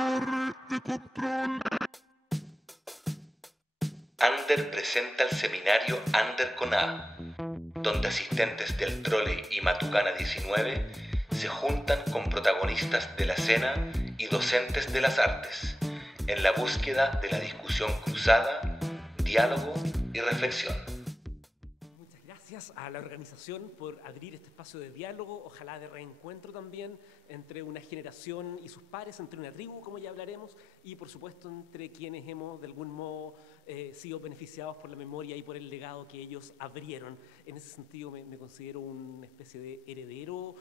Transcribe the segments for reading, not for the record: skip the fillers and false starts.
Torre de control. Ander presenta el seminario Ander con A, donde asistentes del Trolley y Matucana 19 se juntan con protagonistas de la escena y docentes de las artes, en la búsqueda de la discusión cruzada, diálogo y reflexión. Muchas gracias a la organización por abrir este espacio de diálogo, ojalá de reencuentro también entre una generación y sus pares, entre una tribu, como ya hablaremos, y por supuesto entre quienes hemos de algún modo sido beneficiados por la memoria y por el legado que ellos abrieron. En ese sentido me considero una especie de heredero,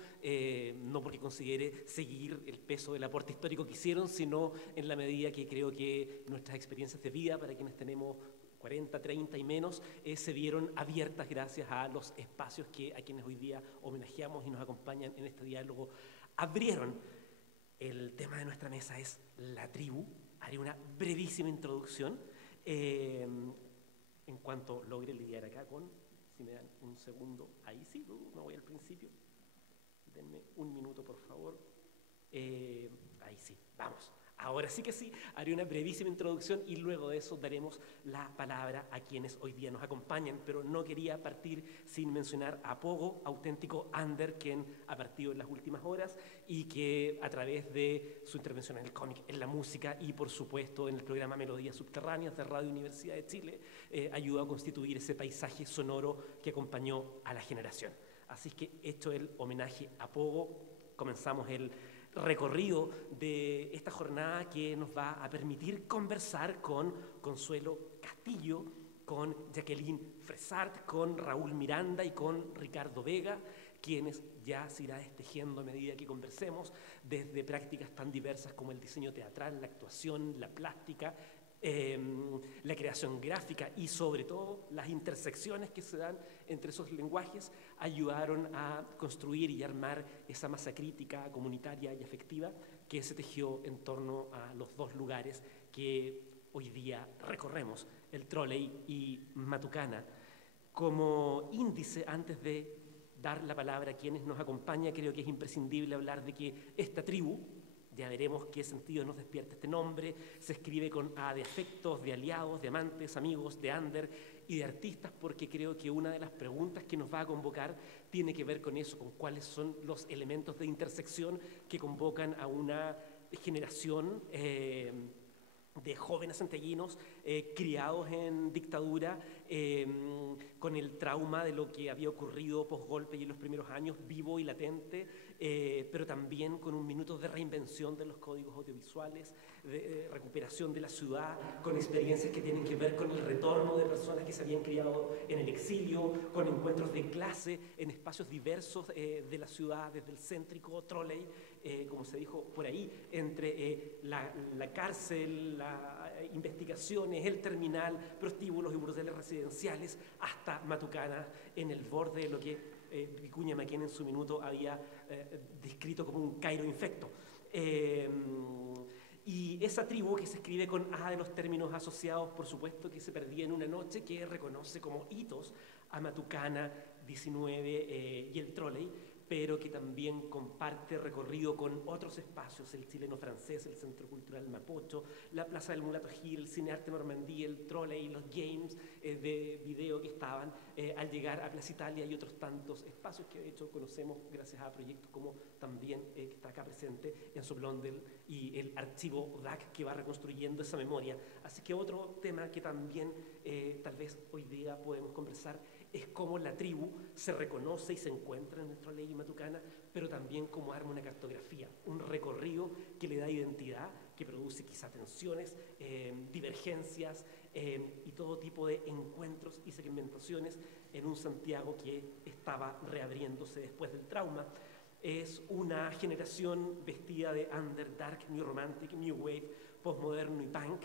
no porque considere seguir el peso del aporte histórico que hicieron, sino en la medida que creo que nuestras experiencias de vida, para quienes tenemos 40, 30 y menos, se vieron abiertas gracias a los espacios que a quienes hoy día homenajeamos y nos acompañan en este diálogo abrieron. El tema de nuestra mesa es la tribu. Haré una brevísima introducción en cuanto logre lidiar acá con, si me dan un segundo, ahí sí, me voy al principio, denme un minuto por favor, ahí sí, vamos. Ahora sí que sí, haré una brevísima introducción y luego de eso daremos la palabra a quienes hoy día nos acompañan, pero no quería partir sin mencionar a Pogo, auténtico Ander, quien ha partido en las últimas horas y que a través de su intervención en el cómic, en la música y por supuesto en el programa Melodías Subterráneas de Radio Universidad de Chile, ayudó a constituir ese paisaje sonoro que acompañó a la generación. Así que hecho el homenaje a Pogo, comenzamos el recorrido de esta jornada que nos va a permitir conversar con Consuelo Castillo, con Jacqueline Fresart, con Raúl Miranda y con Ricardo Vega, quienes ya se irá destejiendo a medida que conversemos, desde prácticas tan diversas como el diseño teatral, la actuación, la plástica, la creación gráfica y sobre todo las intersecciones que se dan entre esos lenguajes ayudaron a construir y armar esa masa crítica, comunitaria y afectiva que se tejió en torno a los dos lugares que hoy día recorremos, el Trolley y Matucana. Como índice, antes de dar la palabra a quienes nos acompañan, creo que es imprescindible hablar de que esta tribu, ya veremos qué sentido nos despierta este nombre, se escribe con A de afectos, de aliados, de amantes, amigos, de Ander y de artistas, porque creo que una de las preguntas que nos va a convocar tiene que ver con eso, con cuáles son los elementos de intersección que convocan a una generación de jóvenes santiaguinos criados en dictadura, con el trauma de lo que había ocurrido posgolpe y en los primeros años, vivo y latente, pero también con un minuto de reinvención de los códigos audiovisuales, de recuperación de la ciudad, con experiencias que tienen que ver con el retorno de personas que se habían criado en el exilio, con encuentros de clase en espacios diversos de la ciudad, desde el céntrico Trolley, como se dijo por ahí, entre la cárcel, las investigaciones, el terminal, prostíbulos y burdeles residenciales, hasta Matucana, en el borde de lo que Vicuña Maquena en su minuto había descrito como un Cairo infecto. Y esa tribu que se escribe con A de los términos asociados, por supuesto, que se perdía en una noche, que reconoce como hitos a Matucana 19 y el Trolley, pero que también comparte recorrido con otros espacios, el chileno-francés, el Centro Cultural Mapocho, la Plaza del Mulato Gil, el Cine Arte Normandía, el Trolley, los games de video que estaban al llegar a Plaza Italia y otros tantos espacios que de hecho conocemos gracias a proyectos como también que está acá presente en Soblondel y el archivo DAC que va reconstruyendo esa memoria. Así que otro tema que también tal vez hoy día podemos conversar es cómo la tribu se reconoce y se encuentra en nuestra ley matucana, pero también cómo arma una cartografía, un recorrido que le da identidad, que produce quizá tensiones, divergencias y todo tipo de encuentros y segmentaciones en un Santiago que estaba reabriéndose después del trauma. Es una generación vestida de under, dark, new romantic, new wave, postmoderno y punk,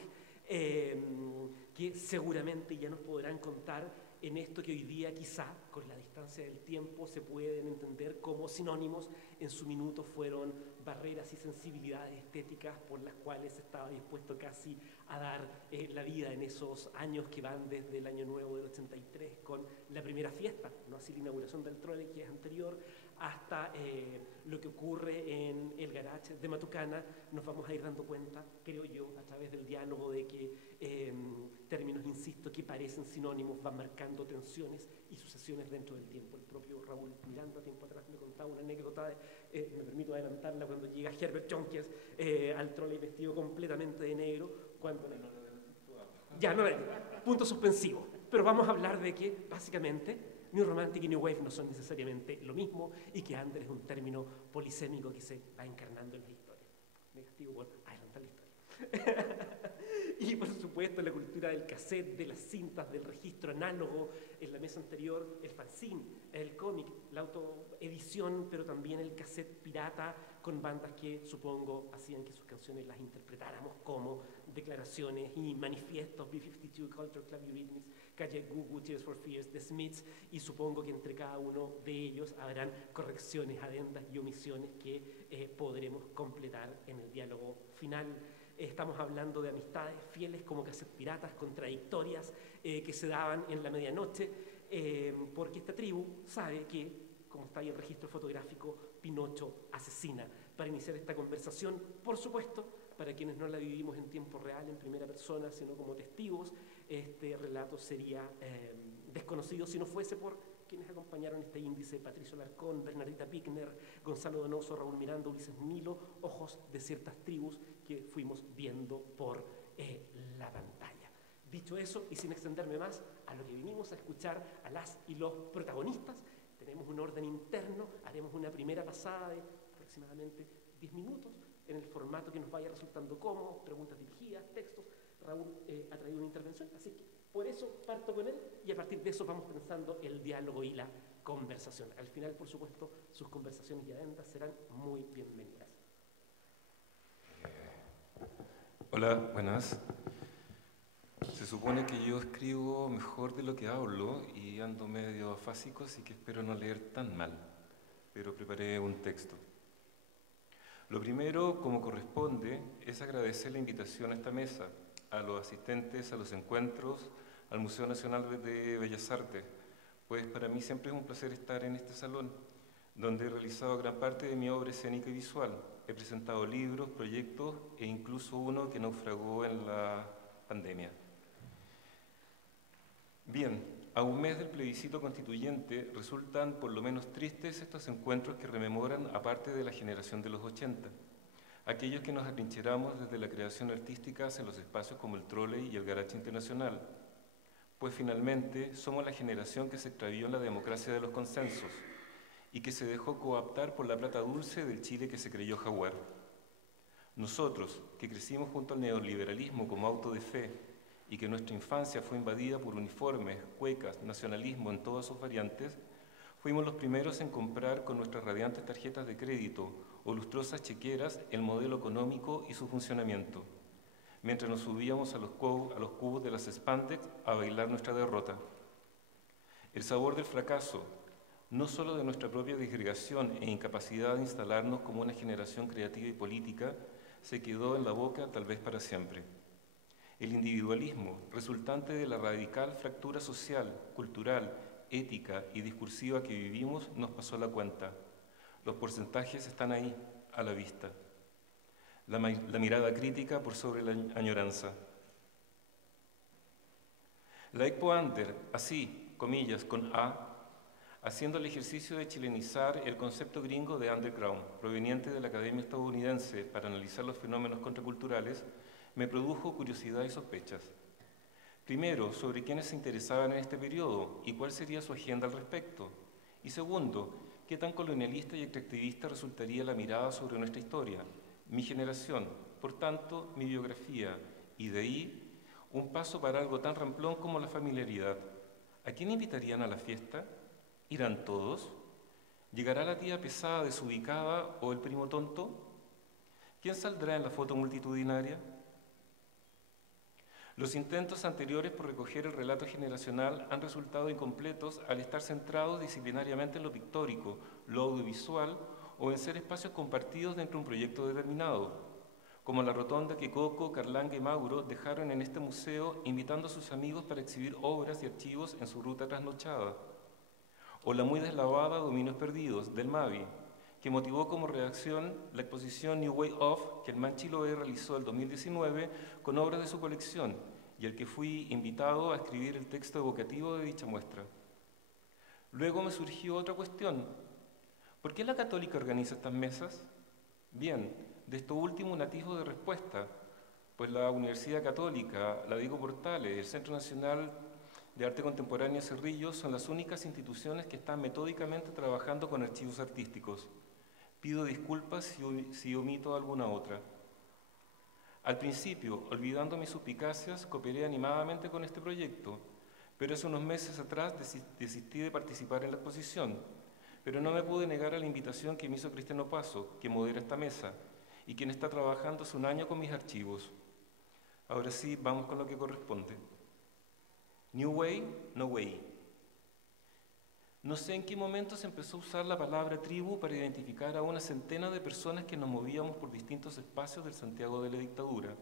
que seguramente ya nos podrán contar en esto que hoy día quizá con la distancia del tiempo se pueden entender como sinónimos, en su minuto fueron barreras y sensibilidades estéticas por las cuales estaba dispuesto casi a dar la vida en esos años que van desde el año nuevo del 83 con la primera fiesta, no así la inauguración del Trolley que es anterior, hasta lo que ocurre en el garage de Matucana, nos vamos a ir dando cuenta, creo yo, a través del diálogo, de que términos, insisto, que parecen sinónimos van marcando tensiones y sucesiones dentro del tiempo. El propio Raúl Miranda, tiempo atrás, me contaba una anécdota, me permito adelantarla, cuando llega Herbert Jonkers al trolley vestido completamente de negro, cuando... Ya, no, punto suspensivo. Pero vamos a hablar de que, básicamente, New Romantic y New Wave no son necesariamente lo mismo y que Under es un término polisémico que se va encarnando en la historia. Negativo por adelantar la historia. Y por supuesto la cultura del cassette, de las cintas, del registro análogo, en la mesa anterior el fanzine, el cómic, la autoedición, pero también el cassette pirata con bandas que supongo hacían que sus canciones las interpretáramos como declaraciones y manifiestos, B-52, Culture Club Eurythmics, Calle Gugu, Tears for Fears, The Smiths, y supongo que entre cada uno de ellos habrán correcciones, adendas y omisiones que podremos completar en el diálogo final. Estamos hablando de amistades fieles como cassette piratas, contradictorias, que se daban en la medianoche, porque esta tribu sabe que, como está ahí el registro fotográfico, Pinocho asesina. Para iniciar esta conversación, por supuesto, para quienes no la vivimos en tiempo real, en primera persona, sino como testigos, este relato sería desconocido si no fuese por quienes acompañaron este índice: Patricio Larcón, Bernardita Pickner, Gonzalo Donoso, Raúl Miranda, Ulises Milo, ojos de ciertas tribus que fuimos viendo por la pantalla. Dicho eso, y sin extenderme más, a lo que vinimos a escuchar a las y los protagonistas, tenemos un orden interno, haremos una primera pasada de aproximadamente 10 minutos, en el formato que nos vaya resultando cómodo, preguntas dirigidas, textos. Raúl ha traído una intervención, así que por eso parto con él y a partir de eso vamos pensando el diálogo y la conversación. Al final, por supuesto, sus conversaciones y adendas serán muy bienvenidas. Hola, buenas. Se supone que yo escribo mejor de lo que hablo y ando medio afásico, así que espero no leer tan mal, pero preparé un texto. Lo primero, como corresponde, es agradecer la invitación a esta mesa, a los asistentes a los encuentros, al Museo Nacional de Bellas Artes, pues para mí siempre es un placer estar en este salón, donde he realizado gran parte de mi obra escénica y visual. He presentado libros, proyectos e incluso uno que naufragó en la pandemia. Bien, a un mes del plebiscito constituyente resultan por lo menos tristes estos encuentros que rememoran a parte de la generación de los 80, aquellos que nos atrincheramos desde la creación artística en los espacios como el Trolley y el Garage Internacional, pues finalmente somos la generación que se extravió en la democracia de los consensos y que se dejó cooptar por la plata dulce del Chile que se creyó jaguar. Nosotros, que crecimos junto al neoliberalismo como auto de fe y que nuestra infancia fue invadida por uniformes, cuecas, nacionalismo en todas sus variantes, fuimos los primeros en comprar con nuestras radiantes tarjetas de crédito o lustrosas chequeras el modelo económico y su funcionamiento, mientras nos subíamos a los cubos de las spandex a bailar nuestra derrota. El sabor del fracaso, no solo de nuestra propia disgregación e incapacidad de instalarnos como una generación creativa y política, se quedó en la boca tal vez para siempre. El individualismo, resultante de la radical fractura social, cultural, ética y discursiva que vivimos, nos pasó la cuenta. Los porcentajes están ahí, a la vista. La mirada crítica por sobre la añoranza. La Expo Under, así, comillas, con A, haciendo el ejercicio de chilenizar el concepto gringo de underground, proveniente de la Academia Estadounidense para analizar los fenómenos contraculturales, me produjo curiosidad y sospechas. Primero, sobre quiénes se interesaban en este periodo y cuál sería su agenda al respecto. Y segundo, qué tan colonialista y extractivista resultaría la mirada sobre nuestra historia, mi generación, por tanto, mi biografía, y de ahí un paso para algo tan ramplón como la familiaridad. ¿A quién invitarían a la fiesta? ¿Irán todos? ¿Llegará la tía pesada desubicada o el primo tonto? ¿Quién saldrá en la foto multitudinaria? Los intentos anteriores por recoger el relato generacional han resultado incompletos al estar centrados disciplinariamente en lo pictórico, lo audiovisual o en ser espacios compartidos dentro de un proyecto determinado, como la rotonda que Coco, Carlanga y Mauro dejaron en este museo invitando a sus amigos para exhibir obras y archivos en su ruta trasnochada. o la muy deslavada Dominios Perdidos, del Mavi, que motivó como reacción la exposición New Way Of que el Man Chiloé realizó el 2019 con obras de su colección y al que fui invitado a escribir el texto evocativo de dicha muestra. Luego me surgió otra cuestión. ¿Por qué la Católica organiza estas mesas? Bien, de esto último un atisbo de respuesta, pues la Universidad Católica, la Diego Portales, el Centro Nacional de Arte Contemporáneo Cerrillos son las únicas instituciones que están metódicamente trabajando con archivos artísticos. Pido disculpas si omito alguna otra. Al principio, olvidando mis suspicacias, cooperé animadamente con este proyecto, pero hace unos meses atrás desistí de participar en la exposición, pero no me pude negar a la invitación que me hizo Cristiano Paso, que modera esta mesa, y quien está trabajando hace un año con mis archivos. Ahora sí, vamos con lo que corresponde. New Way, No Way. No sé en qué momento se empezó a usar la palabra tribu para identificar a una centena de personas que nos movíamos por distintos espacios del Santiago de la dictadura.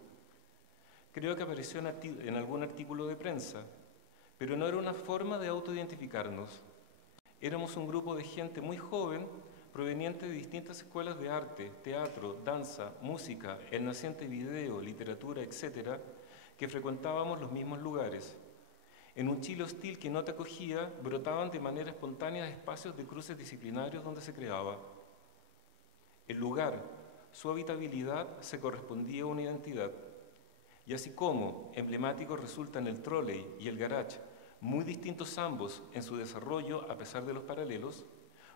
Creo que apareció en algún artículo de prensa, pero no era una forma de autoidentificarnos. Éramos un grupo de gente muy joven, proveniente de distintas escuelas de arte, teatro, danza, música, el naciente video, literatura, etc., que frecuentábamos los mismos lugares. En un Chile hostil que no te acogía, brotaban de manera espontánea espacios de cruces disciplinarios donde se creaba. El lugar, su habitabilidad, se correspondía a una identidad. Y así como emblemáticos resultan el trolley y el garage, muy distintos ambos en su desarrollo a pesar de los paralelos,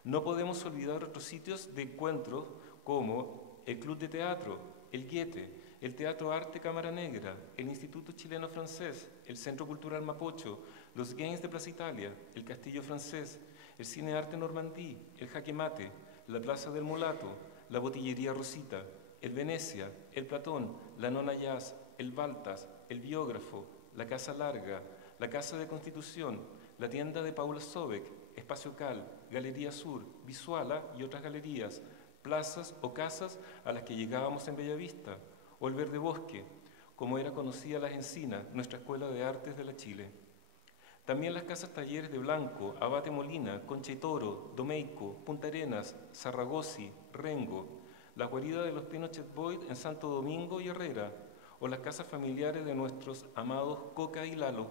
no podemos olvidar otros sitios de encuentro como el Club de Teatro, el Goethe, el Teatro Arte Cámara Negra, el Instituto Chileno Francés, el Centro Cultural Mapocho, los Games de Plaza Italia, el Castillo Francés, el Cine Arte Normandí, el Jaque Mate, la Plaza del Mulato, la Botillería Rosita, el Venecia, el Platón, la Nona Jazz, el Baltas, el Biógrafo, la Casa Larga, la Casa de Constitución, la tienda de Paula Sobek, Espacio Cal, Galería Sur, Visuala y otras galerías, plazas o casas a las que llegábamos en Bellavista, o el Verde Bosque, como era conocida Las Encinas, nuestra Escuela de Artes de la Chile. También las casas talleres de Blanco, Abate Molina, Concha y Toro, Domeico, Punta Arenas, Sarragosi, Rengo, la guarida de los Pinochet Boyd en Santo Domingo y Herrera, o las casas familiares de nuestros amados Coca y Lalo,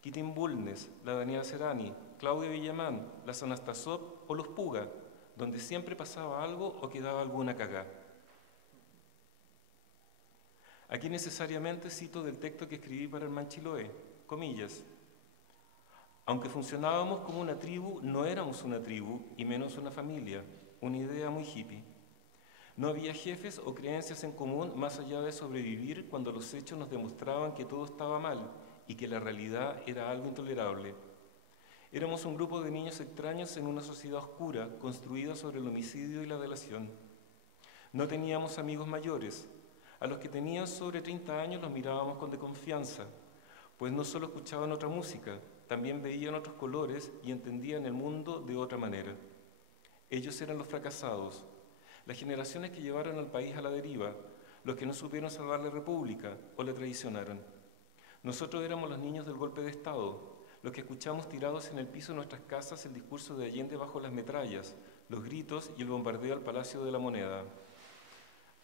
Quitín Bulnes, la Daniela Serani, Claudia Villamán, las Anastasop o los Puga, donde siempre pasaba algo o quedaba alguna cagá. Aquí necesariamente cito del texto que escribí para el Man Chiloé, comillas. Aunque funcionábamos como una tribu, no éramos una tribu y menos una familia, una idea muy hippie. No había jefes o creencias en común más allá de sobrevivir cuando los hechos nos demostraban que todo estaba mal y que la realidad era algo intolerable. Éramos un grupo de niños extraños en una sociedad oscura construida sobre el homicidio y la delación. No teníamos amigos mayores. A los que tenían sobre 30 años los mirábamos con desconfianza, pues no solo escuchaban otra música, también veían otros colores y entendían el mundo de otra manera. Ellos eran los fracasados, las generaciones que llevaron al país a la deriva, los que no supieron salvar la república o la traicionaron. Nosotros éramos los niños del golpe de Estado, los que escuchamos tirados en el piso de nuestras casas el discurso de Allende bajo las metrallas, los gritos y el bombardeo al Palacio de la Moneda.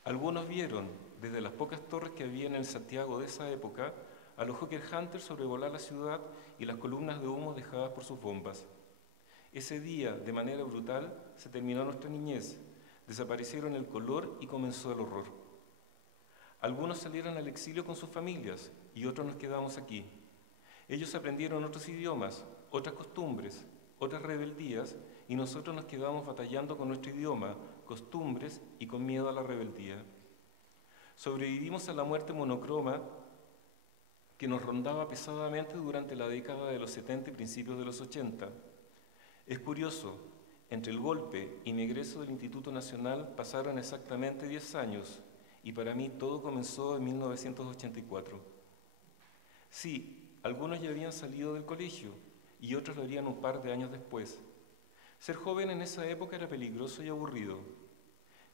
Algunos vieron, desde las pocas torres que había en el Santiago de esa época, a los Hawker Hunters sobrevolar la ciudad y las columnas de humo dejadas por sus bombas. Ese día, de manera brutal, se terminó nuestra niñez, desaparecieron el color y comenzó el horror. Algunos salieron al exilio con sus familias y otros nos quedamos aquí. Ellos aprendieron otros idiomas, otras costumbres, otras rebeldías y nosotros nos quedamos batallando con nuestro idioma, costumbres y con miedo a la rebeldía. Sobrevivimos a la muerte monocroma que nos rondaba pesadamente durante la década de los 70 y principios de los 80. Es curioso, entre el golpe y mi egreso del Instituto Nacional pasaron exactamente 10 años y para mí todo comenzó en 1984. Sí, algunos ya habían salido del colegio y otros lo harían un par de años después. Ser joven en esa época era peligroso y aburrido.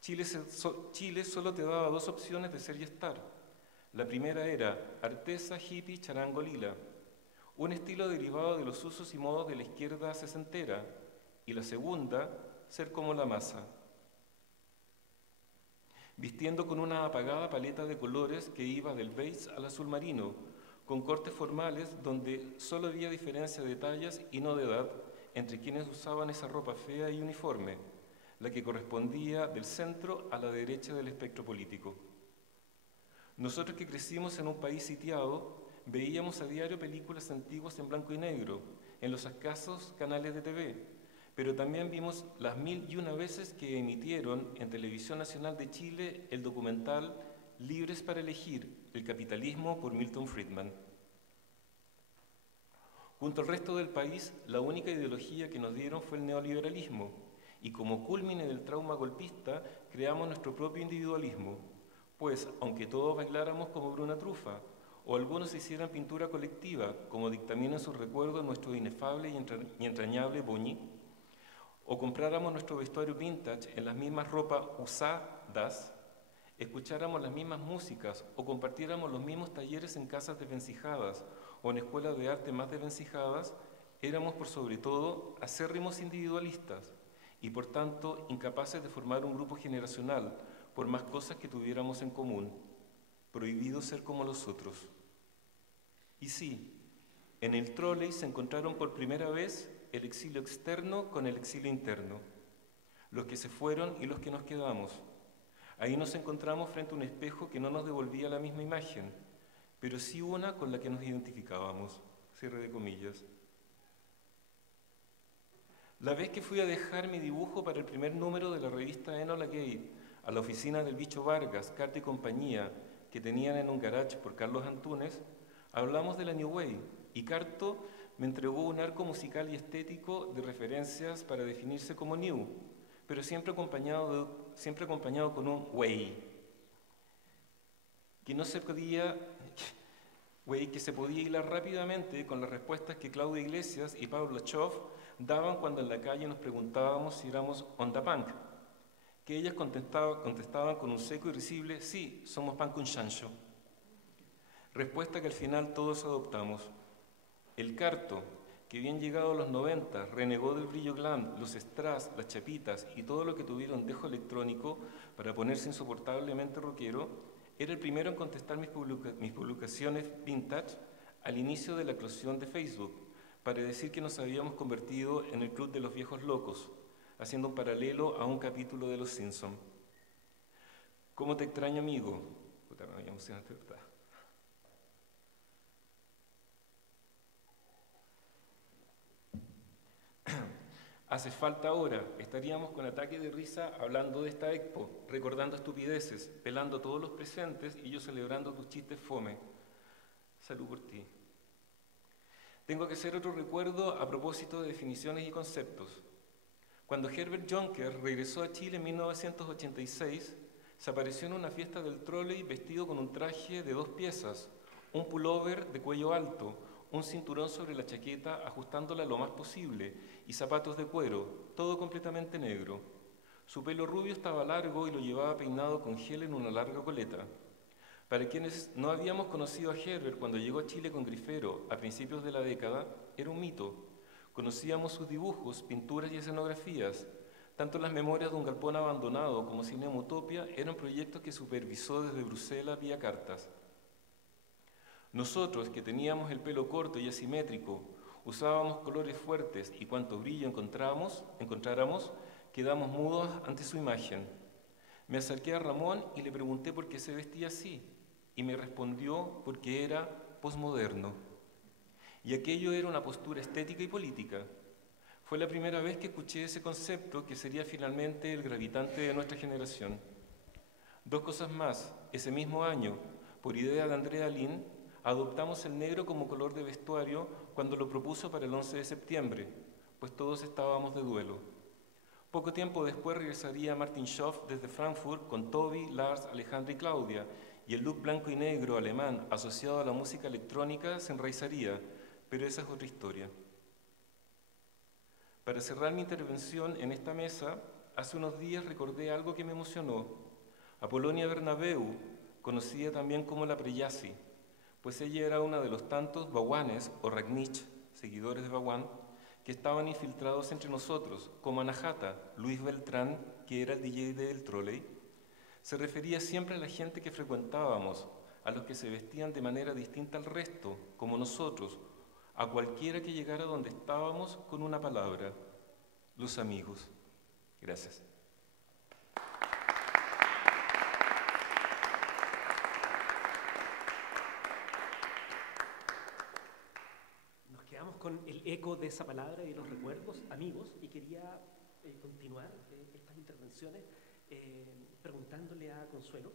Chile solo te daba dos opciones de ser y estar. La primera era artesa, hippie, charango, lila. un estilo derivado de los usos y modos de la izquierda sesentera, y la segunda, ser como la masa, vistiendo con una apagada paleta de colores que iba del beige al azul marino, con cortes formales donde solo había diferencia de tallas y no de edad entre quienes usaban esa ropa fea y uniforme, la que correspondía del centro a la derecha del espectro político. Nosotros que crecimos en un país sitiado, veíamos a diario películas antiguas en blanco y negro, en los escasos canales de TV, pero también vimos las 1001 veces que emitieron en Televisión Nacional de Chile el documental Libres para elegir, el capitalismo por Milton Friedman. Junto al resto del país, la única ideología que nos dieron fue el neoliberalismo, y como cúlmine del trauma golpista, creamos nuestro propio individualismo, pues aunque todos bailáramos como Bruna Trufa, o algunos hicieran pintura colectiva, como dictamina en sus recuerdos nuestro inefable y entrañable Boñi, o compráramos nuestro vestuario vintage en las mismas ropas usadas, escucháramos las mismas músicas o compartiéramos los mismos talleres en casas desvencijadas o en escuelas de arte más desvencijadas, éramos por sobre todo acérrimos individualistas y por tanto incapaces de formar un grupo generacional por más cosas que tuviéramos en común, prohibido ser como los otros. Y sí, en el trolley se encontraron por primera vez el exilio externo con el exilio interno, los que se fueron y los que nos quedamos. Ahí nos encontramos frente a un espejo que no nos devolvía la misma imagen, pero sí una con la que nos identificábamos. Cierre de comillas. La vez que fui a dejar mi dibujo para el primer número de la revista Enola Gay a la oficina del Bicho Vargas, Carta y compañía, que tenían en un garage por Carlos Antúnez, hablamos de la New Wave y Carto me entregó un arco musical y estético de referencias para definirse como New, pero siempre acompañado con un way, que se podía hilar rápidamente con las respuestas que Claudia Iglesias y Pablo Choff daban cuando en la calle nos preguntábamos si éramos onda punk, que ellas contestaban con un seco y risible, sí, somos punk un chancho. Respuesta que al final todos adoptamos. El Carto, que bien llegado a los 90, renegó del brillo glam, los strass, las chapitas y todo lo que tuviera un dejo electrónico para ponerse insoportablemente rockero, era el primero en contestar mis publicaciones vintage al inicio de la eclosión de Facebook, para decir que nos habíamos convertido en el club de los viejos locos, haciendo un paralelo a un capítulo de Los Simpson. ¿Cómo te extraño, amigo? Puta, me emocionaste, ¿verdad? Hace falta ahora, estaríamos con ataque de risa hablando de esta expo, recordando estupideces, pelando a todos los presentes y yo celebrando tus chistes fome. Salud por ti. Tengo que hacer otro recuerdo a propósito de definiciones y conceptos. Cuando Herbert Jonker regresó a Chile en 1986, se apareció en una fiesta del trolley vestido con un traje de 2 piezas, un pullover de cuello alto, un cinturón sobre la chaqueta ajustándola lo más posible y zapatos de cuero, todo completamente negro. Su pelo rubio estaba largo y lo llevaba peinado con gel en una larga coleta. Para quienes no habíamos conocido a Herbert cuando llegó a Chile con Grifero a principios de la década, era un mito. Conocíamos sus dibujos, pinturas y escenografías. Tanto las memorias de un galpón abandonado como Cinema Utopia eran proyectos que supervisó desde Bruselas vía cartas. Nosotros, que teníamos el pelo corto y asimétrico, usábamos colores fuertes y cuanto brillo encontráramos, quedamos mudos ante su imagen. Me acerqué a Ramón y le pregunté por qué se vestía así, y me respondió porque era posmoderno. Y aquello era una postura estética y política. Fue la primera vez que escuché ese concepto que sería finalmente el gravitante de nuestra generación. 2 cosas más. Ese mismo año, por idea de Andrea Lin, adoptamos el negro como color de vestuario cuando lo propuso para el 11 de septiembre, pues todos estábamos de duelo. Poco tiempo después regresaría Martin Schoff desde Frankfurt con Toby, Lars, Alejandra y Claudia, y el look blanco y negro alemán asociado a la música electrónica se enraizaría, pero esa es otra historia. Para cerrar mi intervención en esta mesa, hace unos días recordé algo que me emocionó. Apolonia Bernabeu, conocida también como la Preyasi, pues ella era una de los tantos baguanes o ragnich, seguidores de Baguán, que estaban infiltrados entre nosotros, como Anahata, Luis Beltrán, que era el DJ del trolley, se refería siempre a la gente que frecuentábamos, a los que se vestían de manera distinta al resto, como nosotros, a cualquiera que llegara donde estábamos con una palabra, los amigos. Gracias. Nos quedamos con el eco de esa palabra y de los recuerdos, amigos, y quería continuar estas intervenciones preguntándole a Consuelo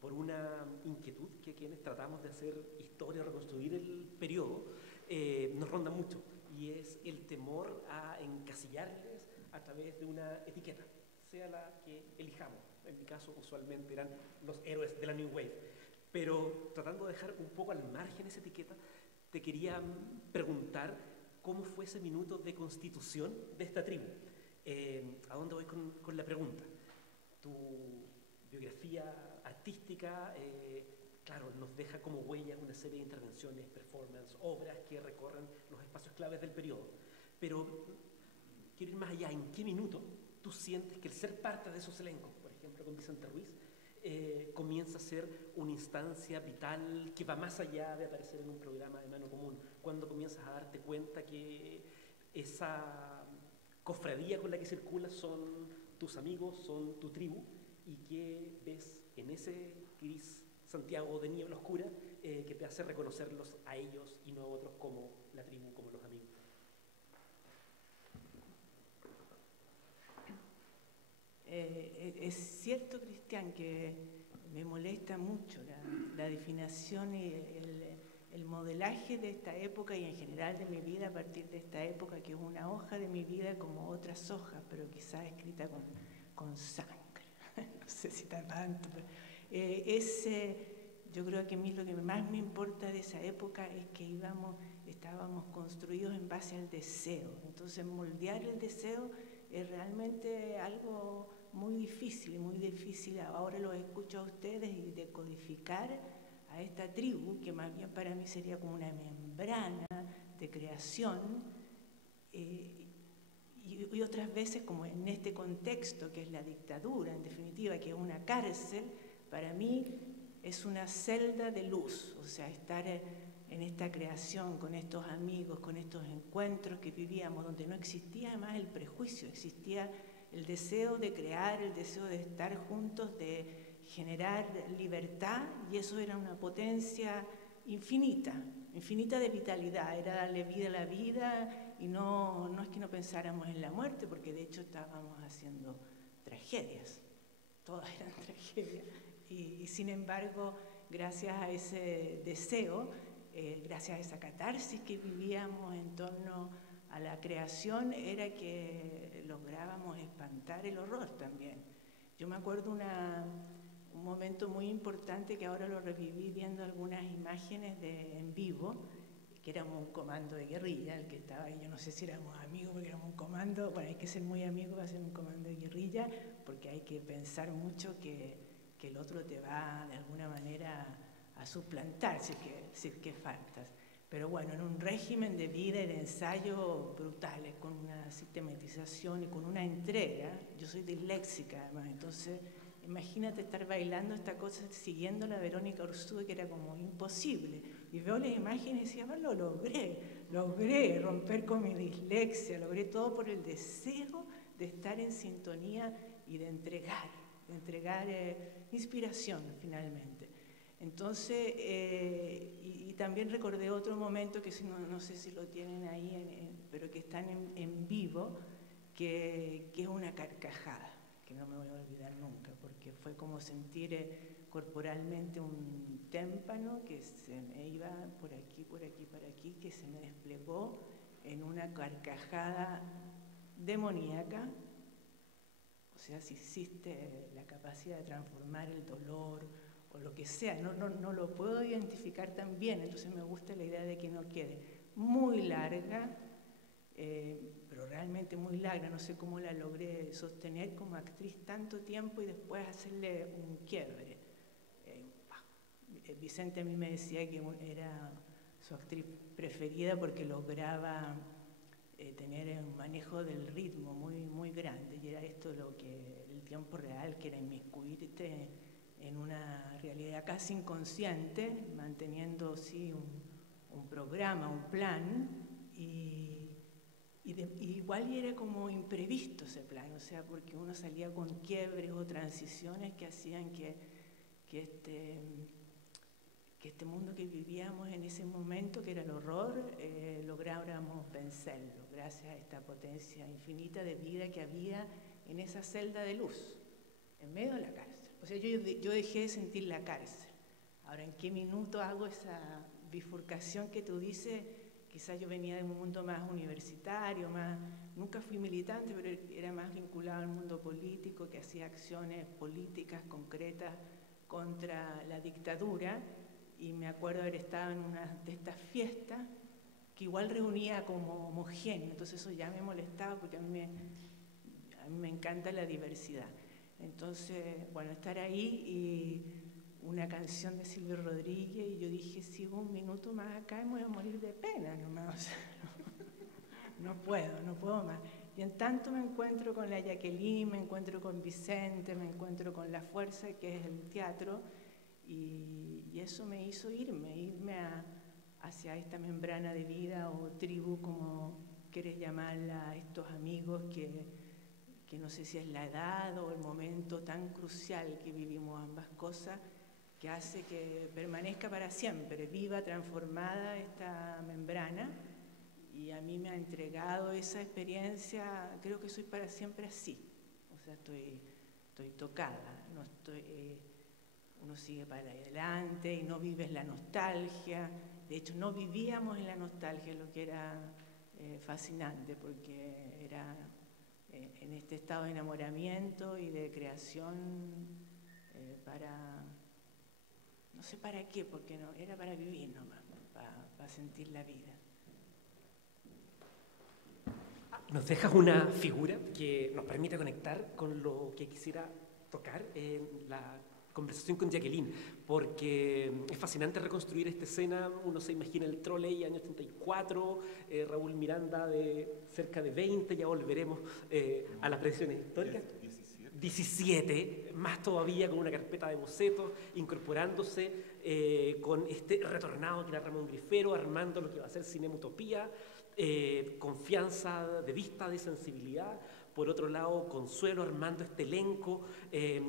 por una inquietud que quienes tratamos de hacer historia, reconstruir el periodo, nos ronda mucho, y es el temor a encasillarles a través de una etiqueta, sea la que elijamos. En mi caso, usualmente eran los héroes de la New Wave. Pero tratando de dejar un poco al margen esa etiqueta, te quería preguntar cómo fue ese minuto de constitución de esta tribu. ¿A dónde voy con la pregunta? Tu biografía artística, claro, nos deja como huella una serie de intervenciones, performance, obras que recorren los espacios claves del periodo. Pero quiero ir más allá. ¿En qué minuto tú sientes que el ser parte de esos elencos, por ejemplo con Vicente Ruiz, comienza a ser una instancia vital que va más allá de aparecer en un programa de mano común? ¿Cuándo comienzas a darte cuenta que esa cofradía con la que circulas son tus amigos, son tu tribu, y qué ves en ese gris Santiago de niebla oscura que te hace reconocerlos a ellos y no a otros como la tribu, como los amigos? Es cierto, Cristian, que me molesta mucho la definición y el modelaje de esta época y en general de mi vida a partir de esta época, que es una hoja de mi vida como otras hojas, pero quizás escrita con sangre. No sé si tanto, pero yo creo que a mí lo que más me importa de esa época es que estábamos construidos en base al deseo. Entonces moldear el deseo es realmente algo muy difícil. Ahora lo escucho a ustedes y decodificar a esta tribu, que más bien para mí sería como una membrana de creación, y otras veces como en este contexto que es la dictadura, en definitiva, que es una cárcel, para mí es una celda de luz, o sea, estar en esta creación, con estos amigos, con estos encuentros que vivíamos, donde no existía además el prejuicio, existía el deseo de crear, el deseo de estar juntos, de generar libertad, y eso era una potencia infinita de vitalidad, era darle vida a la vida, y no es que no pensáramos en la muerte, porque de hecho estábamos haciendo tragedias, todas eran tragedias, y sin embargo, gracias a ese deseo, gracias a esa catarsis que vivíamos en torno a la creación, era que lográbamos espantar el horror también. Yo me acuerdo un momento muy importante que ahora lo reviví viendo algunas imágenes en vivo, que éramos un comando de guerrilla, el que estaba ahí, yo no sé si éramos amigos porque éramos un comando, bueno, hay que ser muy amigos para ser un comando de guerrilla, porque hay que pensar mucho que el otro te va de alguna manera a suplantar si es que faltas. Pero bueno, en un régimen de vida y de ensayo brutales, con una sistematización y con una entrega. Yo soy disléxica además, entonces imagínate estar bailando esta cosa siguiendo a la Verónica Ursúa, que era como imposible. Y veo las imágenes y decía, lo logré romper con mi dislexia, logré todo por el deseo de estar en sintonía y de entregar inspiración finalmente. Entonces, y también recordé otro momento que no sé si lo tienen ahí, pero que están en vivo, que es una carcajada, que no me voy a olvidar nunca, porque fue como sentir corporalmente un témpano que se me iba por aquí, que se me desplegó en una carcajada demoníaca. O sea, si existe la capacidad de transformar el dolor o lo que sea, no lo puedo identificar tan bien, entonces me gusta la idea de que no quede muy larga, pero realmente muy larga. No sé cómo la logré sostener como actriz tanto tiempo y después hacerle un quiebre. Vicente a mí me decía que era su actriz preferida porque lograba tener un manejo del ritmo muy grande, y era esto lo que el tiempo real, que era inmiscuirte en una realidad casi inconsciente, manteniendo sí un programa, un plan, y igual era como imprevisto ese plan, o sea, porque uno salía con quiebres o transiciones que hacían que este mundo que vivíamos en ese momento, que era el horror, lográramos vencerlo, gracias a esta potencia infinita de vida que había en esa celda de luz, en medio de la cárcel. O sea, yo dejé de sentir la cárcel. Ahora, ¿en qué minuto hago esa bifurcación que tú dices? Quizás yo venía de un mundo más universitario, nunca fui militante, pero era más vinculado al mundo político, que hacía acciones políticas concretas contra la dictadura, y me acuerdo haber estado en una de estas fiestas que igual reunía como homogéneo, entonces eso ya me molestaba porque a mí me encanta la diversidad. Entonces, bueno, estar ahí y una canción de Silvio Rodríguez, y yo dije, sigo un minuto más acá y me voy a morir de pena nomás, o sea, no puedo más. Y en tanto me encuentro con la Jacqueline, me encuentro con Vicente, me encuentro con la fuerza que es el teatro, y eso me hizo irme hacia esta membrana de vida o tribu, como quieres llamarla, a estos amigos que no sé si es la edad o el momento tan crucial que vivimos ambas cosas, que hace que permanezca para siempre, viva, transformada esta membrana, y a mí me ha entregado esa experiencia. Creo que soy para siempre así, o sea, estoy tocada, uno sigue para adelante y no vives la nostalgia. De hecho, no vivíamos en la nostalgia, lo que era fascinante, porque era en este estado de enamoramiento y de creación no sé para qué, porque no, era para vivir nomás, para sentir la vida. Nos dejas una figura que nos permite conectar con lo que quisiera tocar en la conversación con Jacqueline, porque es fascinante reconstruir esta escena. Uno se imagina el Trolley, año 34, Raúl Miranda de cerca de 20, ya volveremos a las predicciones históricas. 17, más todavía, con una carpeta de bocetos, incorporándose con este retornado que era Ramón Grifero, armando lo que va a ser Cinema Utopía, confianza de vista, de sensibilidad. Por otro lado, Consuelo armando este elenco,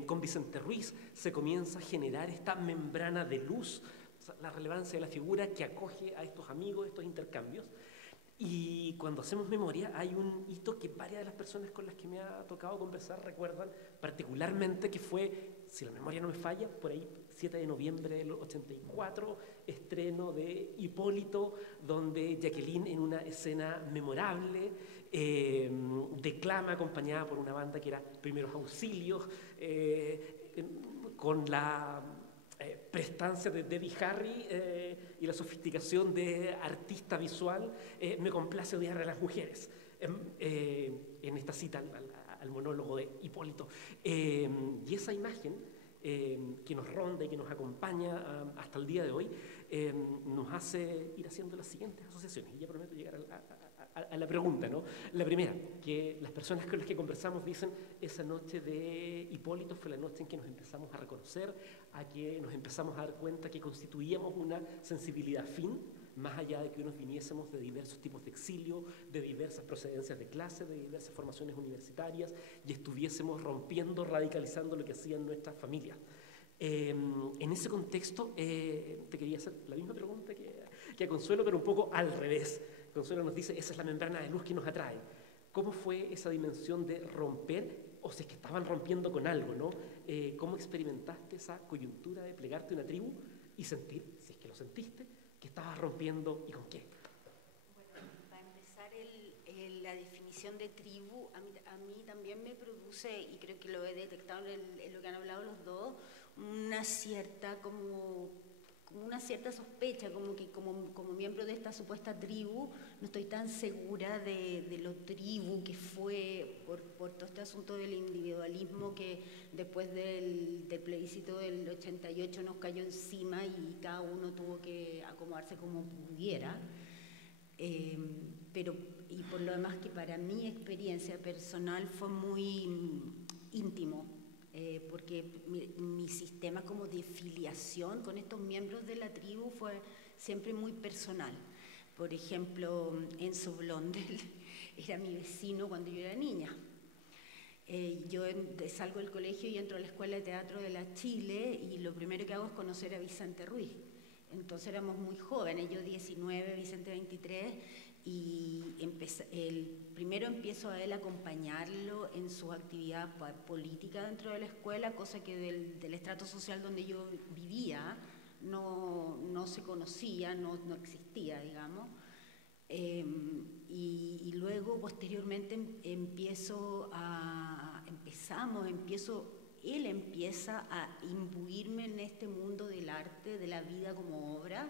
con Vicente Ruiz se comienza a generar esta membrana de luz, la relevancia de la figura que acoge a estos amigos, estos intercambios. Y cuando hacemos memoria hay un hito que varias de las personas con las que me ha tocado conversar recuerdan particularmente, que fue, si la memoria no me falla, por ahí 7 de noviembre del 84, estreno de Hipólito, donde Jacqueline, en una escena memorable, declama acompañada por una banda que era Primeros Auxilios, con la prestancia de Debbie Harry y la sofisticación de artista visual. Me complace odiar a las mujeres en esta cita al monólogo de Hipólito, y esa imagen que nos ronda y que nos acompaña hasta el día de hoy nos hace ir haciendo las siguientes asociaciones, y ya prometo llegar a la pregunta, ¿no? La primera, que las personas con las que conversamos dicen: esa noche de Hipólito fue la noche en que nos empezamos a reconocer, a que nos empezamos a dar cuenta que constituíamos una sensibilidad fin, más allá de que nos viniésemos de diversos tipos de exilio, de diversas procedencias de clase, de diversas formaciones universitarias, y estuviésemos rompiendo, radicalizando lo que hacían nuestras familias. En ese contexto, te quería hacer la misma pregunta que a Consuelo, pero un poco al revés. Consuelo nos dice: esa es la membrana de luz que nos atrae. ¿Cómo fue esa dimensión de romper, o si es que estaban rompiendo con algo, ¿no? ¿Cómo experimentaste esa coyuntura de plegarte a una tribu y sentir, si es que lo sentiste, que estabas rompiendo, y con qué? Bueno, para empezar, la definición de tribu a mí también me produce, y creo que lo he detectado en lo que han hablado los dos, una cierta como como una cierta sospecha, como que como miembro de esta supuesta tribu, no estoy tan segura de lo tribu que fue por todo este asunto del individualismo que después del plebiscito del 88 nos cayó encima y cada uno tuvo que acomodarse como pudiera. Pero, y por lo demás, que para mi experiencia personal fue muy íntimo, porque mi sistema como de filiación con estos miembros de la tribu fue siempre muy personal. Por ejemplo, Enzo Blondel era mi vecino cuando yo era niña. Yo salgo del colegio y entro a la Escuela de Teatro de la Chile y lo primero que hago es conocer a Vicente Ruiz. Entonces éramos muy jóvenes, yo 19, Vicente 23, y primero empiezo a él a acompañarlo en su actividad política dentro de la escuela, cosa que del estrato social donde yo vivía no se conocía, no existía, digamos. Y luego, posteriormente, él empieza a imbuirme en este mundo del arte, de la vida como obra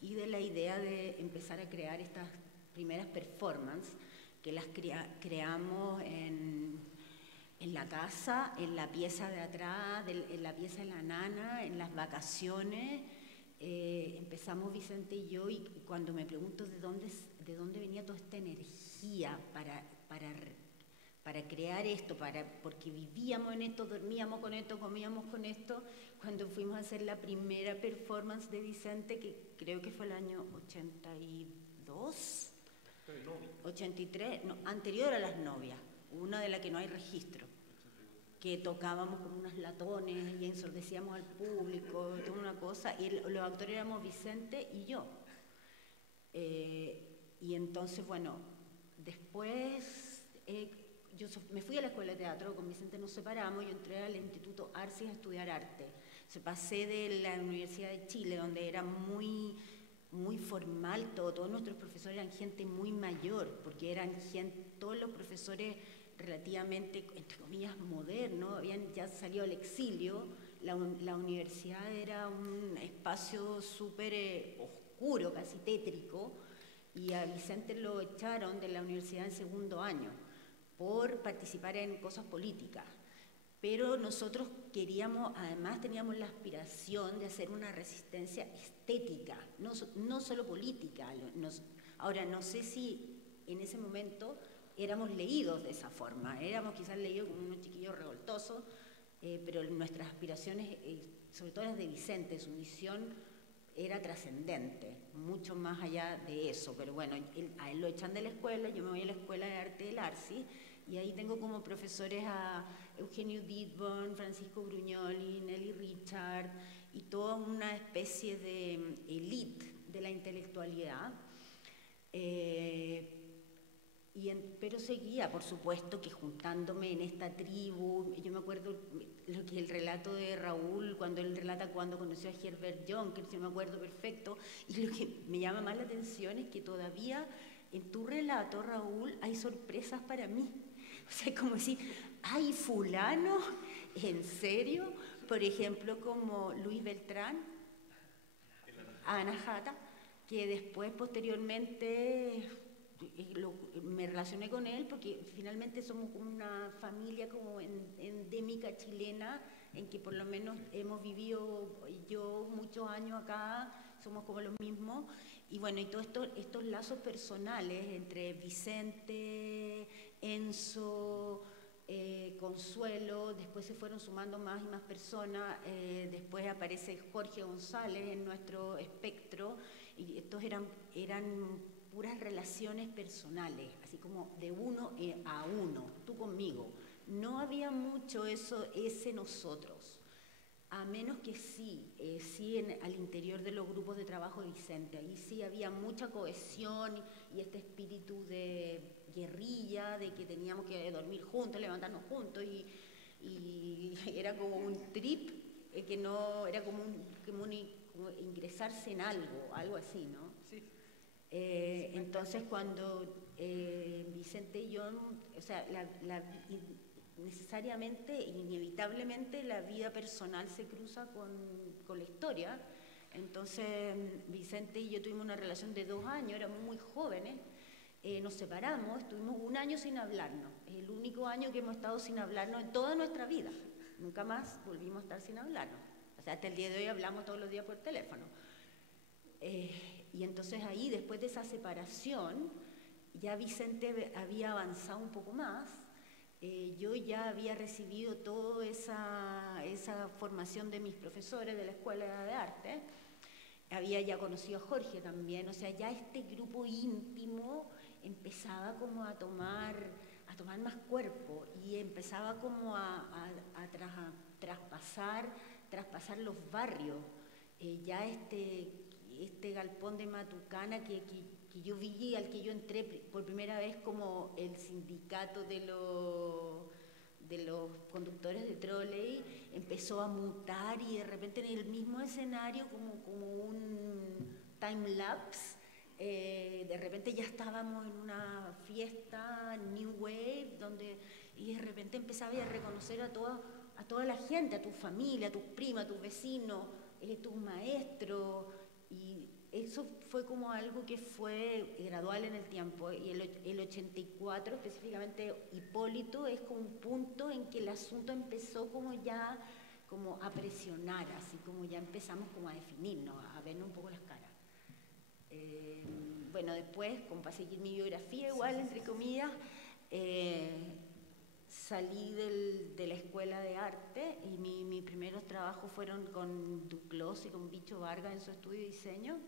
y de la idea de empezar a crear estas primeras performances que las creamos en la casa, en la pieza de atrás, en la pieza de la nana, en las vacaciones. Empezamos Vicente y yo, y cuando me pregunto de dónde venía toda esta energía para crear esto, porque vivíamos en esto, dormíamos con esto, comíamos con esto, cuando fuimos a hacer la primera performance de Vicente, que creo que fue el año 82, 83, no, anterior a Las Novias, una de la que no hay registro, que tocábamos con unos latones y ensordecíamos al público, toda una cosa, y los actores éramos Vicente y yo. Y entonces, bueno, después yo me fui a la escuela de teatro, con Vicente nos separamos, yo entré al Instituto Arcis a estudiar arte. Pasé de la Universidad de Chile, donde era muy formal todo, todos nuestros profesores eran gente muy mayor, porque eran todos los profesores relativamente, entre comillas, modernos, habían ya salido al exilio. La universidad era un espacio súper oscuro, casi tétrico, y a Vicente lo echaron de la universidad en segundo año por participar en cosas políticas. Pero nosotros además teníamos la aspiración de hacer una resistencia estética, no solo política. Ahora, no sé si en ese momento éramos leídos de esa forma, éramos quizás leídos como unos chiquillos revoltosos, pero nuestras aspiraciones, sobre todo las de Vicente, su misión era trascendente, mucho más allá de eso. Pero bueno, a él lo echan de la escuela, yo me voy a la Escuela de Arte del Arcis, y ahí tengo como profesores a Eugenio Didborn, Francisco Brugnoli, Nelly Richard, y toda una especie de élite de la intelectualidad. Pero seguía, por supuesto, que juntándome en esta tribu. Yo me acuerdo el relato de Raúl, cuando él relata cuando conoció a Herbert Jonkers, yo me acuerdo perfecto, y lo que me llama más la atención es que todavía en tu relato, Raúl, hay sorpresas para mí. O sea, como decir, ¡ay, fulano! ¿En serio? Por ejemplo, como Luis Beltrán, Ana Jata, que después, posteriormente, me relacioné con él porque finalmente somos como una familia como endémica chilena, en que por lo menos hemos vivido yo muchos años acá, somos como los mismos. Y bueno, y todos estos lazos personales entre Vicente, Enzo, Consuelo, después se fueron sumando más y más personas, después aparece Jorge González en nuestro espectro, y estos eran puras relaciones personales, así como de uno a uno, tú conmigo. No había mucho ese nosotros, a menos que sí al interior de los grupos de trabajo de Vicente. Ahí sí había mucha cohesión y este espíritu de guerrilla, de que teníamos que dormir juntos, levantarnos juntos, y era como un trip, que no era como ingresarse en algo así, ¿no? Sí. Entonces cuando Vicente y yo, o sea, necesariamente, inevitablemente, la vida personal se cruza con la historia, Entonces Vicente y yo tuvimos una relación de 2 años, éramos muy jóvenes, nos separamos, estuvimos 1 año sin hablarnos, es el único año que hemos estado sin hablarnos en toda nuestra vida, nunca más volvimos a estar sin hablarnos, o sea, hasta el día de hoy hablamos todos los días por teléfono. Y entonces ahí, después de esa separación, ya Vicente había avanzado un poco más, yo ya había recibido toda esa formación de mis profesores de la Escuela de Arte, había ya conocido a Jorge también, o sea, ya este grupo íntimo empezaba como a tomar más cuerpo y empezaba como a traspasar los barrios. Ya este galpón de Matucana que yo vi, al que yo entré por primera vez como el sindicato de los conductores de trolley, empezó a mutar y de repente en el mismo escenario como un time lapse, de repente ya estábamos en una fiesta New Wave y de repente empezaba a reconocer a toda la gente, a tu familia, a tus primas, a tus vecinos, tus maestros, y eso fue como algo que fue gradual en el tiempo, y el 84 específicamente Hipólito es como un punto en que el asunto empezó como ya como a presionar, así como ya empezamos como a definirnos, a vernos un poco las caras. Bueno, después, como para seguir mi biografía igual, entre comillas, salí de la escuela de arte y mis primeros trabajos fueron con Duclos y con Bicho Vargas en su estudio de diseño.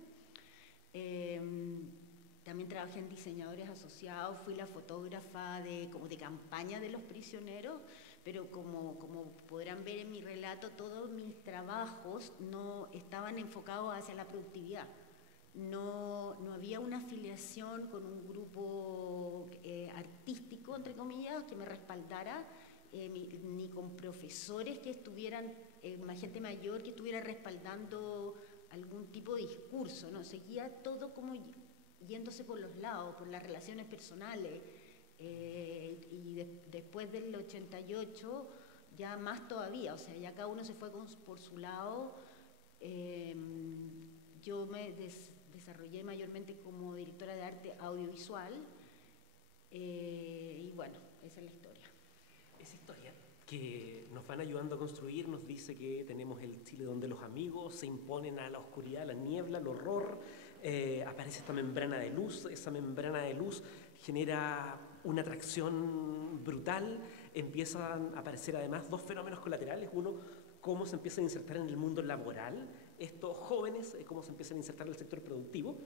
También trabajé en diseñadores asociados, fui la fotógrafa como de campaña de los prisioneros, pero como podrán ver en mi relato, todos mis trabajos no estaban enfocados hacia la productividad. No había una afiliación con un grupo artístico, entre comillas, que me respaldara, ni con profesores que estuvieran, gente mayor que estuviera respaldando algún tipo de discurso, ¿no? Seguía todo como yéndose por los lados, por las relaciones personales, y después del 88 ya más todavía, o sea, ya cada uno se fue por su lado. Yo me desarrollé mayormente como directora de arte audiovisual, y bueno, esa es la historia. Esa historia que nos van ayudando a construir nos dice que tenemos el Chile donde los amigos se imponen a la oscuridad, a la niebla, al horror, aparece esta membrana de luz, esa membrana de luz genera una atracción brutal, empiezan a aparecer además 2 fenómenos colaterales, uno, cómo se empiezan a insertar en el mundo laboral estos jóvenes, cómo se empiezan a insertar en el sector productivo.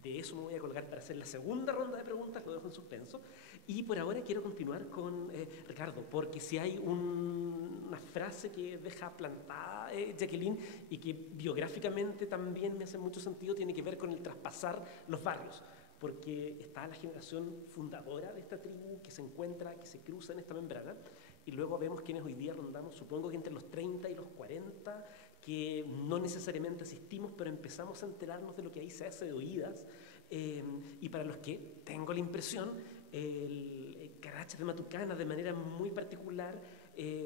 De eso me voy a colgar para hacer la segunda ronda de preguntas, lo dejo en suspenso. Y por ahora quiero continuar con Ricardo, porque si hay una frase que deja plantada Jacqueline y que biográficamente también me hace mucho sentido, tiene que ver con el traspasar los barrios, porque está la generación fundadora de esta tribu que se encuentra, que se cruza en esta membrana, y luego vemos quienes hoy día rondamos, supongo que entre los 30 y los 40, que no necesariamente asistimos, pero empezamos a enterarnos de lo que ahí se hace de oídas, y para los que tengo la impresión, el Caracha de Matucana de manera muy particular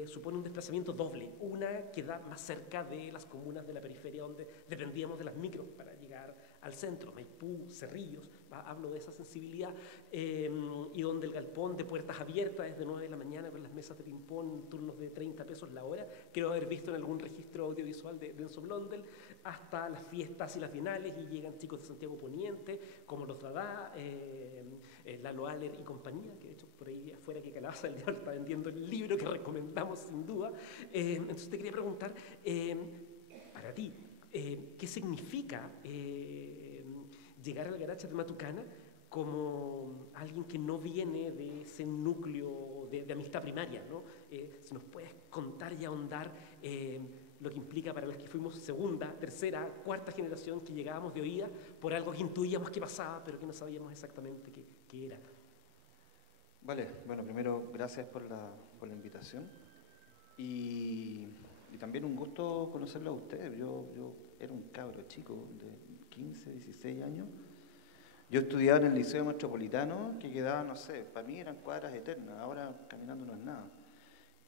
supone un desplazamiento doble. Una queda más cerca de las comunas de la periferia donde dependíamos de las micros para llegar al centro, Maipú, Cerrillos, hablo de esa sensibilidad, y donde el galpón de puertas abiertas es de 9 de la mañana con las mesas de ping-pong, turnos de 30 pesos la hora, creo haber visto en algún registro audiovisual de Enzo Blondel, hasta las fiestas y las bienales, y llegan chicos de Santiago Poniente, como los Dada, Lalo Aller y compañía, que de hecho por ahí afuera que Calabaza del Diablo está vendiendo el libro que recomendamos sin duda. Entonces te quería preguntar, para ti, ¿qué significa llegar al Garacha de Matucana como alguien que no viene de ese núcleo de amistad primaria, ¿no? Si nos puedes contar y ahondar lo que implica para los que fuimos segunda, tercera, cuarta generación, que llegábamos de oída por algo que intuíamos que pasaba, pero que no sabíamos exactamente qué era. Vale, bueno, primero gracias por la invitación y también un gusto conocerlo a ustedes. Yo era un cabro chico de 15, 16 años. Yo estudiaba en el Liceo Metropolitano, que quedaba, no sé, para mí eran cuadras eternas, ahora caminando no es nada.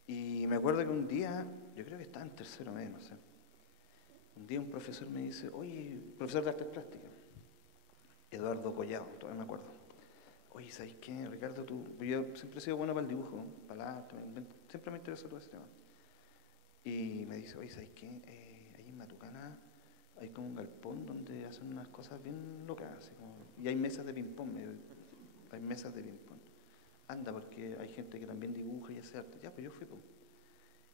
Y me acuerdo que un día, yo creo que estaba en tercero medio, no sé, un día un profesor me dice, oye, profesor de artes plásticas, Eduardo Collado, todavía me acuerdo. Oye, ¿sabes qué, Ricardo? Yo siempre he sido bueno para el dibujo, para el arte, siempre me interesó todo ese tema. Y me dice, oye, ¿sabes qué? Ahí en Matucana hay como un galpón donde hacen unas cosas bien locas, así como, y hay mesas de ping-pong, hay mesas de ping-pong. Anda, porque hay gente que también dibuja y hace arte. Ya, pues yo fui, pues.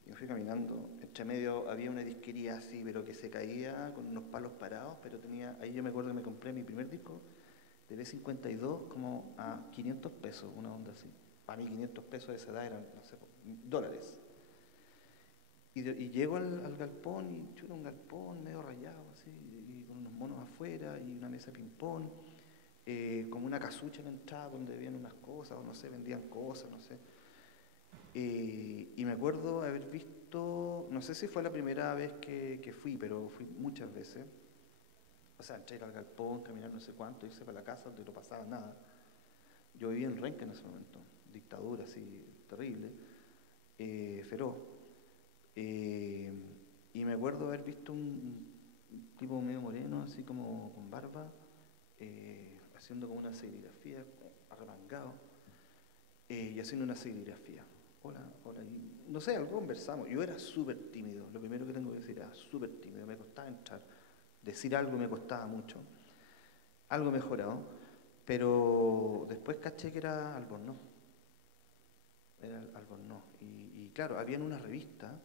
Y me fui caminando. Entre medio había una disquería así, pero que se caía con unos palos parados, pero tenía, ahí yo me acuerdo que me compré mi primer disco de B52 como a 500 pesos, una onda así. Para mí 500 pesos de esa edad eran, no sé, dólares. Y llego al galpón y chulo, un galpón medio rayado así, y con unos monos afuera y una mesa de ping-pong, como una casucha en la entrada donde habían unas cosas, o no sé, vendían cosas, no sé. Y me acuerdo haber visto, no sé si fue la primera vez que fui, pero fui muchas veces. O sea, entré al galpón, caminar no sé cuánto, irse para la casa donde no pasaba nada. Yo vivía en Renca en ese momento, dictadura así terrible, feroz. Y me acuerdo haber visto un tipo medio moreno, así como con barba, haciendo como una serigrafía, arremangado, y haciendo una serigrafía. Hola, hola, y no sé, algo conversamos. Yo era súper tímido, lo primero que tengo que decir, era súper tímido, me costaba entrar. Decir algo me costaba mucho, algo mejorado, pero después caché que era Albornoz. Era Albornoz. Y claro, había una revista,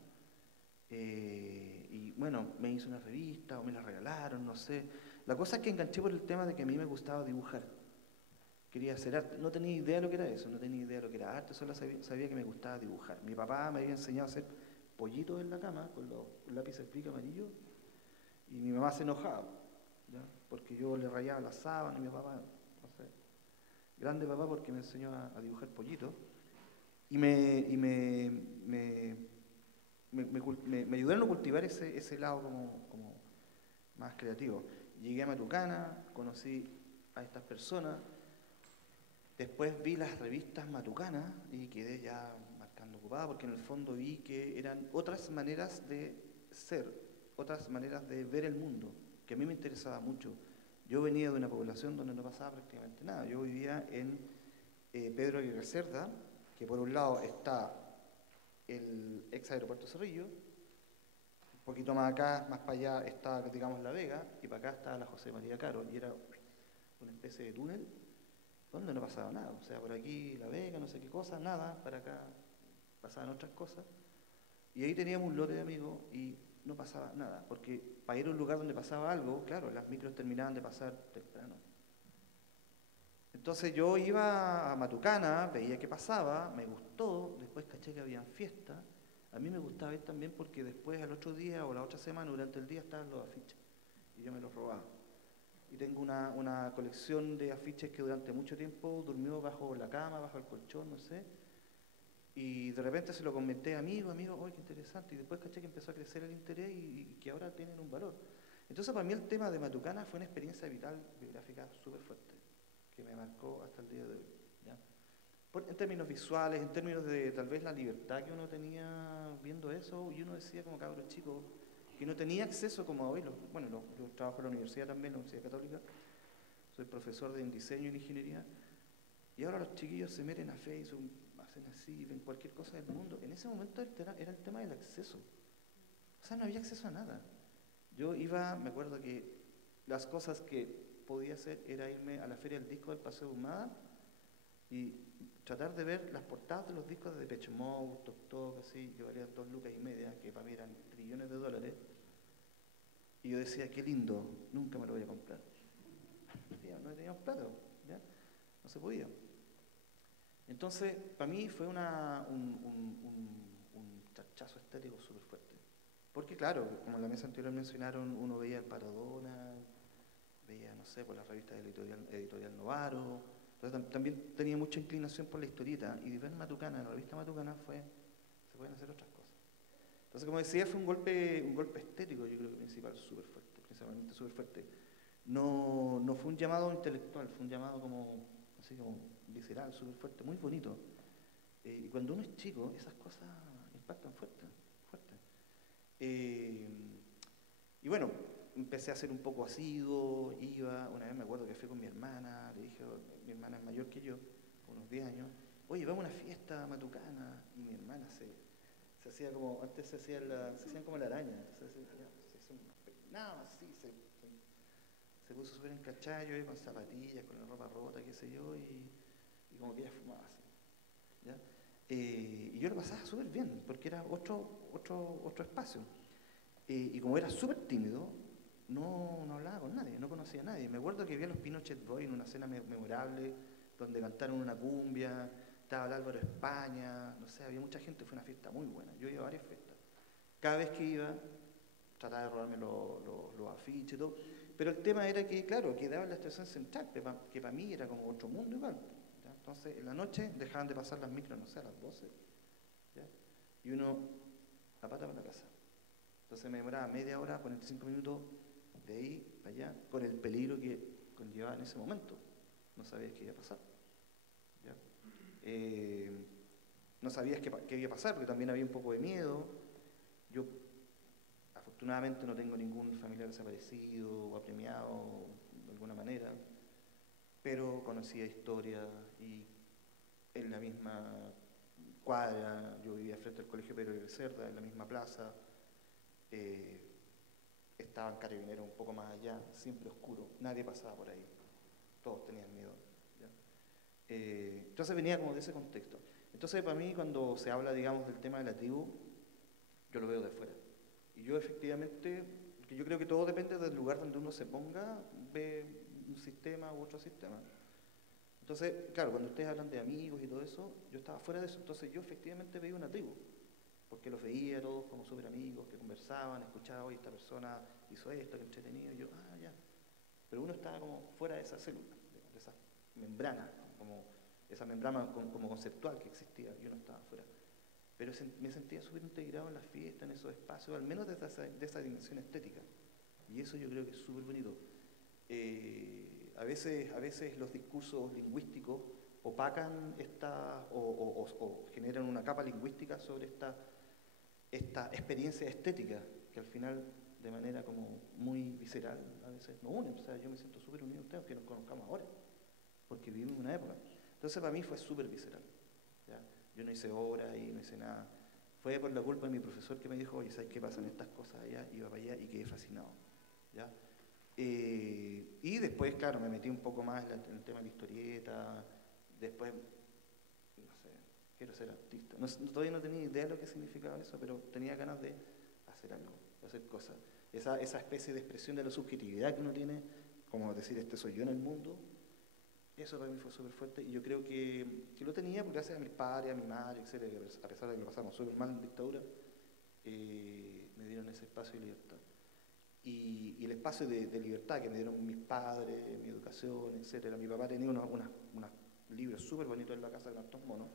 y bueno, me hizo una revista o me la regalaron, no sé. La cosa es que enganché por el tema de que a mí me gustaba dibujar. Quería hacer arte. No tenía idea de lo que era eso, no tenía idea de lo que era arte, solo sabía que me gustaba dibujar. Mi papá me había enseñado a hacer pollitos en la cama con los lápices Bic amarillo y mi mamá se enojaba, ¿ya? Porque yo le rayaba la sábana y mi papá, no sé, grande papá porque me enseñó a dibujar pollitos y me ayudaron a cultivar ese lado como más creativo. Llegué a Matucana, conocí a estas personas. Después vi las revistas matucanas y quedé ya marcando ocupada porque en el fondo vi que eran otras maneras de ser, otras maneras de ver el mundo, que a mí me interesaba mucho. Yo venía de una población donde no pasaba prácticamente nada. Yo vivía en Pedro Aguirre Cerda, que por un lado está el ex aeropuerto Cerrillo, un poquito más acá, más para allá está, digamos, La Vega, y para acá está la José María Caro, y era una especie de túnel donde no pasaba nada. O sea, por aquí La Vega, no sé qué cosa, nada, para acá pasaban otras cosas. Y ahí teníamos un lote de amigos y no pasaba nada, porque para ir a un lugar donde pasaba algo, claro, las micros terminaban de pasar temprano. Entonces yo iba a Matucana, veía qué pasaba, me gustó, después caché que habían fiestas. A mí me gustaba ir también porque después al otro día o la otra semana, durante el día, estaban los afiches y yo me los robaba. Y tengo una colección de afiches que durante mucho tiempo durmió bajo la cama, bajo el colchón, no sé. Y de repente se lo comenté a amigos, ¡ay, qué interesante! Y después caché que empezó a crecer el interés y que ahora tienen un valor. Entonces para mí el tema de Matucana fue una experiencia vital, biográfica súper fuerte, que me marcó hasta el día de hoy, ¿ya? En términos visuales, en términos de tal vez la libertad que uno tenía viendo eso, y uno decía como cabro chico, que no tenía acceso como hoy. Yo trabajo en la universidad también, la Universidad Católica, soy profesor de diseño y en ingeniería, y ahora los chiquillos se meten a Facebook, hacen así, ven cualquier cosa del mundo. En ese momento era el tema del acceso. O sea, no había acceso a nada. Yo iba, me acuerdo que las cosas que podía hacer era irme a la Feria del Disco del Paseo de Humada y tratar de ver las portadas de los discos de Depeche Mode, Tok Tok, así, que valían 2,5 lucas, que para mí eran trillones de dólares. Y yo decía, qué lindo, nunca me lo voy a comprar. No teníamos plata, ¿ya? No se podía. Entonces, para mí fue un chachazo estético súper fuerte. Porque claro, como en la mesa anterior mencionaron, uno veía el Paradona, veía, no sé, por las revistas de editorial Novaro. Entonces también tenía mucha inclinación por la historieta. Y de ver Matucana, en la revista Matucana se pueden hacer otras cosas. Entonces, como decía, fue un golpe estético, yo creo que principalmente súper fuerte. No fue un llamado intelectual, fue un llamado como visceral, súper fuerte, muy bonito. Y cuando uno es chico, esas cosas impactan fuerte. Y bueno, empecé a ser un poco asiduo, iba, una vez me acuerdo que fui con mi hermana, le dije, mi hermana es mayor que yo, unos 10 años, oye, vamos a una fiesta matucana, y mi hermana se hacía como, antes se hacían como la araña, nada, sí, se puso súper encachada, yo con zapatillas, con la ropa rota, qué sé yo, y como que ella fumaba así, ¿ya? Y yo lo pasaba súper bien, porque era otro espacio. Y como era súper tímido, no hablaba con nadie, no conocía a nadie. Me acuerdo que vi a los Pinochet Boys en una cena memorable, donde cantaron una cumbia, estaba el Álvaro España, no sé, había mucha gente, fue una fiesta muy buena. Yo iba a varias fiestas. Cada vez que iba, trataba de robarme los afiches y todo. Pero el tema era que, claro, quedaba en la estación central, que para mí era como otro mundo igual. ¿Ya? Entonces, en la noche dejaban de pasar las micros, no sé, a las 12. ¿Ya? Y uno a pata para la casa. Entonces me demoraba media hora, 45 minutos de ahí para allá, con el peligro que conllevaba en ese momento. No sabías qué iba a pasar. ¿Ya? No sabías qué iba a pasar, porque también había un poco de miedo. Yo, afortunadamente, no tengo ningún familiar desaparecido o apremiado de alguna manera, pero conocía historias y en la misma cuadra, yo vivía frente al Colegio Pedro de Cerda, en la misma plaza. Estaban carabineros un poco más allá, siempre oscuro, nadie pasaba por ahí, todos tenían miedo. ¿Ya? Entonces venía como de ese contexto. Entonces para mí cuando se habla, digamos, del tema de la tribu, yo lo veo de fuera. Y yo efectivamente, porque yo creo que todo depende del lugar donde uno se ponga, ve un sistema u otro sistema. Entonces, claro, cuando ustedes hablan de amigos y todo eso, yo estaba fuera de eso, entonces yo efectivamente veía una tribu. Porque los veía todos como súper amigos, que conversaban, escuchaba, oye, esta persona hizo esto, que entretenido, y yo, ya. Pero uno estaba como fuera de esa célula, de esa membrana, como esa membrana como conceptual que existía, y uno estaba fuera. Pero me sentía súper integrado en las fiestas, en esos espacios, al menos de esa dimensión estética. Y eso yo creo que es súper bonito. A veces los discursos lingüísticos opacan o generan una capa lingüística sobre esta experiencia estética que al final de manera como muy visceral a veces nos une. O sea, yo me siento súper unido a ustedes que nos conozcamos ahora, porque vivimos una época. Entonces para mí fue súper visceral. ¿Ya? Yo no hice obra y no hice nada. Fue por la culpa de mi profesor que me dijo, oye, ¿sabes qué pasan estas cosas allá? Iba para allá y quedé fascinado. ¿Ya? Y después, claro, me metí un poco más en el tema de la historieta. Después, no sé, quiero ser artista. Todavía no tenía idea de lo que significaba eso, pero tenía ganas de hacer algo, de hacer cosas. Esa especie de expresión de la subjetividad que uno tiene, como decir, este soy yo en el mundo, eso para mí fue súper fuerte. Y yo creo que lo tenía porque gracias a mis padres, a mi madre, etc., a pesar de que lo pasamos súper mal en dictadura, me dieron ese espacio de libertad. Y el espacio de libertad que me dieron mis padres, mi educación, etc. Mi papá tenía unos libros súper bonitos en la casa con hartos monos,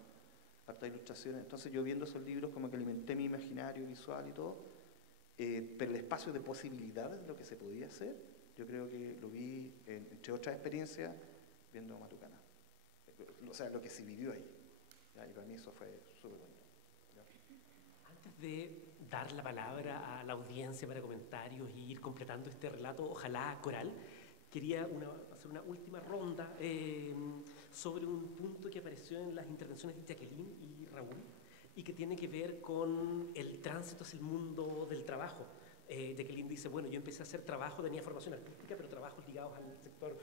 hartas ilustraciones. Entonces yo viendo esos libros como que alimenté mi imaginario visual y todo, pero el espacio de posibilidades de lo que se podía hacer, yo creo que lo vi, entre otras experiencias, viendo Matucana. O sea, lo que se vivió ahí. ¿Ya? Y para mí eso fue súper bonito. ¿Ya? Antes de dar la palabra a la audiencia para comentarios y ir completando este relato, ojalá coral, quería hacer una última ronda sobre un punto que apareció en las intervenciones de Jacqueline y Raúl y que tiene que ver con el tránsito hacia el mundo del trabajo. Jacqueline dice, bueno, yo empecé a hacer trabajo, tenía formación artística, pero trabajos ligados al sector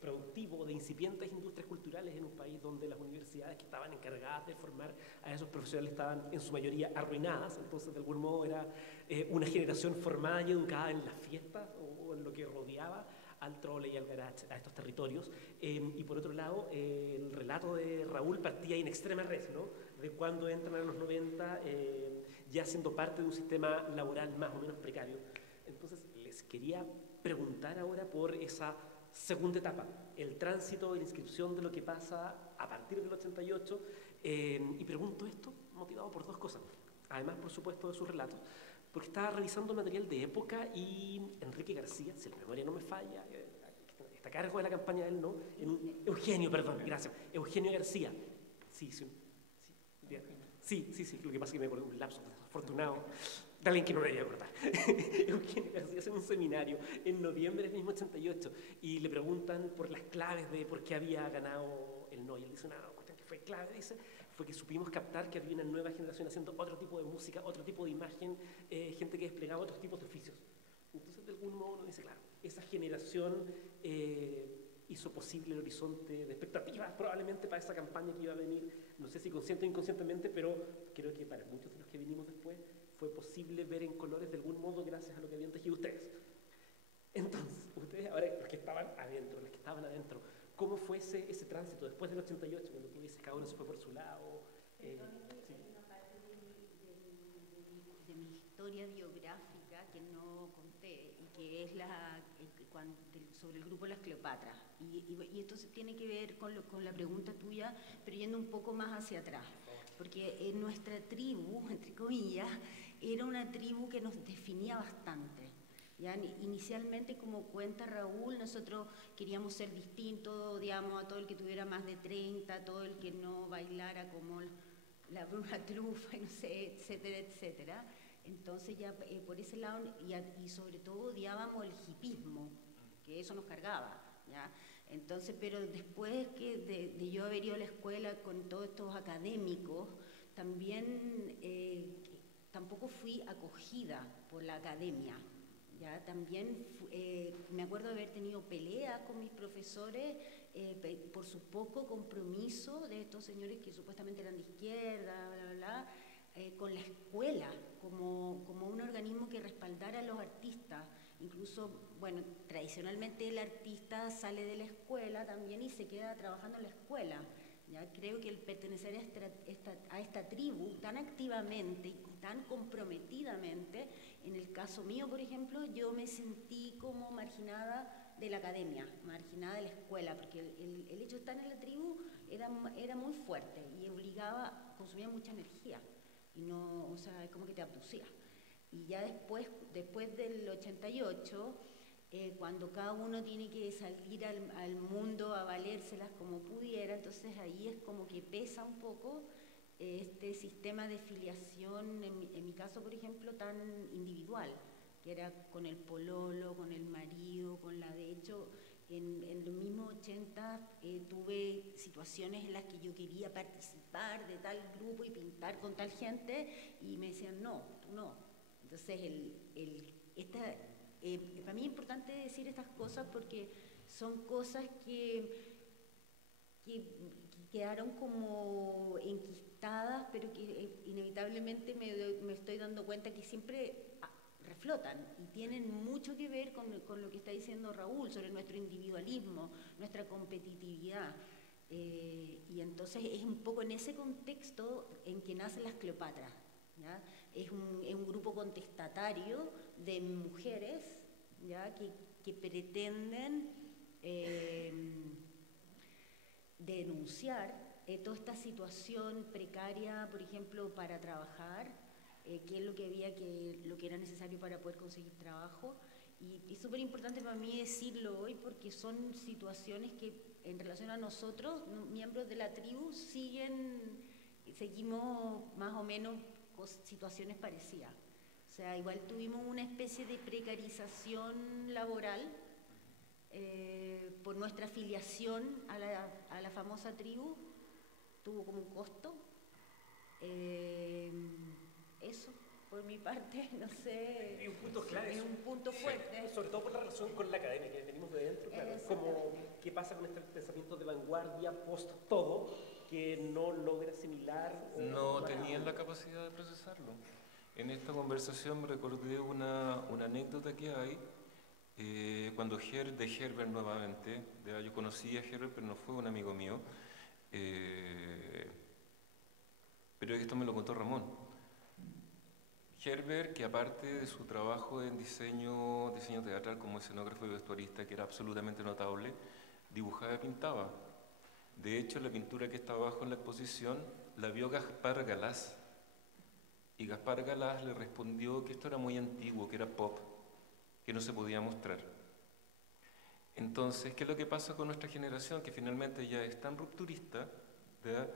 productivo de incipientes industrias culturales en un país donde las universidades que estaban encargadas de formar a esos profesionales estaban en su mayoría arruinadas, entonces de algún modo era una generación formada y educada en las fiestas o en lo que rodeaba al trole y al garage, a estos territorios. Y por otro lado, el relato de Raúl partía in extrema res, ¿no? De cuando entran a los 90, ya siendo parte de un sistema laboral más o menos precario. Entonces, les quería preguntar ahora por esa segunda etapa, el tránsito y la inscripción de lo que pasa a partir del 88, y pregunto esto motivado por dos cosas, además, por supuesto, de sus relatos, porque estaba revisando material de época y Enrique García, si la memoria no me falla, está a cargo de la campaña de él, ¿no? Eugenio, perdón, gracias, Eugenio García. Sí, lo que pasa es que me acordé de un lapso desafortunado. de alguien que no me voy a acordar. Eugenio García hace un seminario en noviembre del mismo 88 y le preguntan por las claves de por qué había ganado el no. Y él dice una cuestión que fue clave, dice, fue que supimos captar que había una nueva generación haciendo otro tipo de música, otro tipo de imagen, gente que desplegaba otros tipos de oficios. Entonces, de algún modo uno dice, claro, esa generación hizo posible el horizonte de expectativas probablemente para esa campaña que iba a venir, no sé si consciente o inconscientemente, pero creo que para muchos de los que vinimos después fue posible ver en colores de algún modo gracias a lo que habían tejido ustedes. Entonces, ustedes ahora, los que estaban adentro, ¿cómo fue ese tránsito después del 88, cuando tú dices cada uno se fue por su lado? Hay una parte de mi historia biográfica que no conté y que es sobre el grupo Las Cleopatras. Y esto tiene que ver con la pregunta tuya, pero yendo un poco más hacia atrás. Porque nuestra tribu, entre comillas, era una tribu que nos definía bastante. ¿Ya? Inicialmente, como cuenta Raúl, nosotros queríamos ser distintos, odiamos a todo el que tuviera más de 30, a todo el que no bailara como la Bruna Trufa, no sé, etcétera, etcétera. Entonces ya por ese lado, y sobre todo odiábamos el hipismo, que eso nos cargaba, ¿ya? Entonces, pero después de yo haber ido a la escuela con todos estos académicos, también tampoco fui acogida por la academia, ¿ya? También me acuerdo de haber tenido peleas con mis profesores por su poco compromiso de estos señores que supuestamente eran de izquierda, bla, bla, bla, con la escuela como un organismo que respaldara a los artistas. Incluso, bueno, tradicionalmente el artista sale de la escuela también y se queda trabajando en la escuela. ¿Ya? Creo que el pertenecer a esta tribu tan activamente y tan comprometidamente, en el caso mío, por ejemplo, yo me sentí como marginada de la academia, marginada de la escuela, porque el hecho de estar en la tribu era muy fuerte y consumía mucha energía. Y no, o sea, es como que te abducía. Y ya después del 88, cuando cada uno tiene que salir al mundo a valérselas como pudiera, entonces ahí es como que pesa un poco este sistema de filiación, en mi caso, por ejemplo, tan individual, que era con el pololo, con el marido, de hecho, en los mismos 80 tuve situaciones en las que yo quería participar de tal grupo y pintar con tal gente y me decían, no, tú no. Entonces, para mí es importante decir estas cosas porque son cosas que quedaron como enquistadas, pero que inevitablemente me estoy dando cuenta que siempre reflotan y tienen mucho que ver con lo que está diciendo Raúl sobre nuestro individualismo, nuestra competitividad. Y entonces es un poco en ese contexto en que nacen Las Cleopatras, ¿ya? Es un grupo contestatario de mujeres, ¿ya? que pretenden denunciar toda esta situación precaria, por ejemplo, para trabajar, qué es lo que era necesario para poder conseguir trabajo. Y es súper importante para mí decirlo hoy porque son situaciones que en relación a nosotros, miembros de la tribu, seguimos más o menos con situaciones parecidas. O sea, igual tuvimos una especie de precarización laboral por nuestra afiliación a la famosa tribu, tuvo como un costo. Eso, por mi parte, no sé. Es un punto clave. Es un punto fuerte. Sí, sobre todo por la relación con la academia, que venimos de dentro, claro. Como, ¿qué pasa con este pensamiento de vanguardia post-todo que no logra asimilar? No tenían la capacidad de procesarlo. En esta conversación me recordé una anécdota que hay cuando de Herbert nuevamente, yo conocí a Herbert, pero no fue un amigo mío, pero esto me lo contó Ramón. Herbert, que aparte de su trabajo en diseño teatral como escenógrafo y vestuarista, que era absolutamente notable, dibujaba y pintaba. De hecho, la pintura que está abajo en la exposición la vio Gaspar Galás. Y Gaspar Galás le respondió que esto era muy antiguo, que era pop, que no se podía mostrar. Entonces, ¿qué es lo que pasa con nuestra generación? Que finalmente ya es tan rupturista, ¿verdad?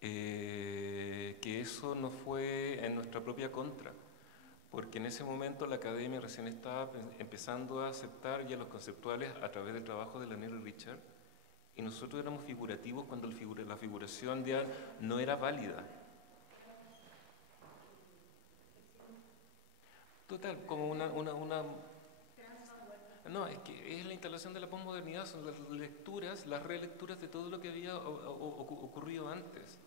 Que eso no fue en nuestra propia contra, porque en ese momento la academia recién estaba empezando a aceptar ya los conceptuales a través del trabajo de Lanier y Richard, y nosotros éramos figurativos cuando la figuración ya no era válida. Total, como una... No, es que es la instalación de la posmodernidad, son las lecturas, las relecturas de todo lo que había ocurrido antes.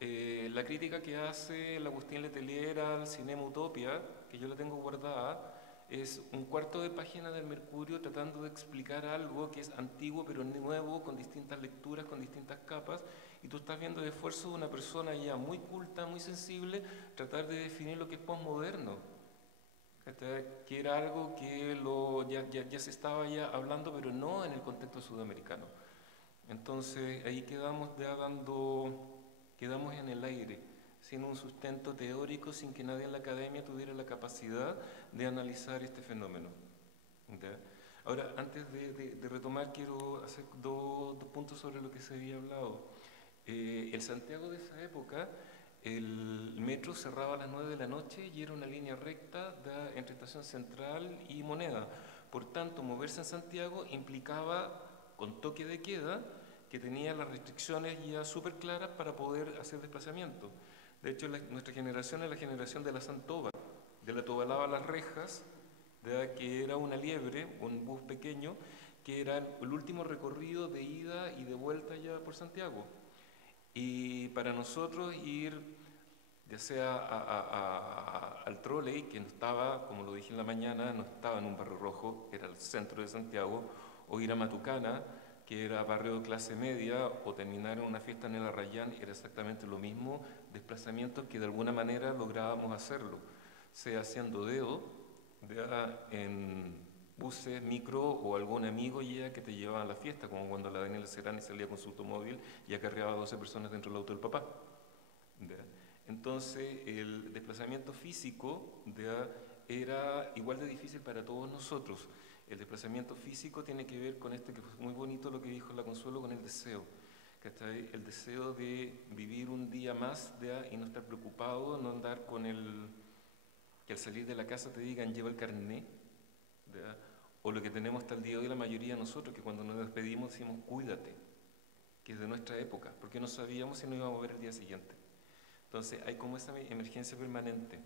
La crítica que hace el Agustín Letelier al Cinema Utopia, que yo la tengo guardada, es un cuarto de página del Mercurio tratando de explicar algo que es antiguo pero nuevo, con distintas lecturas, con distintas capas, y tú estás viendo el esfuerzo de una persona ya muy culta, muy sensible, tratar de definir lo que es posmoderno, que era algo que ya se estaba ya hablando, pero no en el contexto sudamericano. Entonces ahí quedamos en el aire, sin un sustento teórico, sin que nadie en la academia tuviera la capacidad de analizar este fenómeno. ¿Ya? Ahora, antes de retomar, quiero hacer dos puntos sobre lo que se había hablado. El Santiago de esa época, el metro cerraba a las 9 de la noche y era una línea recta entre Estación Central y Moneda. Por tanto, moverse en Santiago implicaba, con toque de queda, que tenía las restricciones ya súper claras para poder hacer desplazamiento. De hecho, nuestra generación es la generación de la Santoba, de la Tobalaba a Las Rejas, que era una liebre, un bus pequeño, que era el último recorrido de ida y de vuelta ya por Santiago. Y para nosotros ir, ya sea al trolley, que no estaba, como lo dije en la mañana, no estaba en un barrio rojo, era el centro de Santiago, o ir a Matucana, que era barrio de clase media, o terminar en una fiesta en el Arrayán, era exactamente lo mismo, desplazamientos que de alguna manera lográbamos hacerlo, sea haciendo dedo, en buses, micro o algún amigo ya que te llevaba a la fiesta, como cuando la Daniela Serrani salía con su automóvil y acarreaba a 12 personas dentro del auto del papá. Entonces el desplazamiento físico era igual de difícil para todos nosotros. El desplazamiento físico tiene que ver con esto que fue muy bonito lo que dijo la Consuelo, con el deseo. El deseo de vivir un día más y no estar preocupado, no andar con que al salir de la casa te digan lleva el carné, o lo que tenemos hasta el día de hoy la mayoría de nosotros, que cuando nos despedimos decimos cuídate, que es de nuestra época, porque no sabíamos si nos íbamos a ver el día siguiente. Entonces hay como esa emergencia permanente.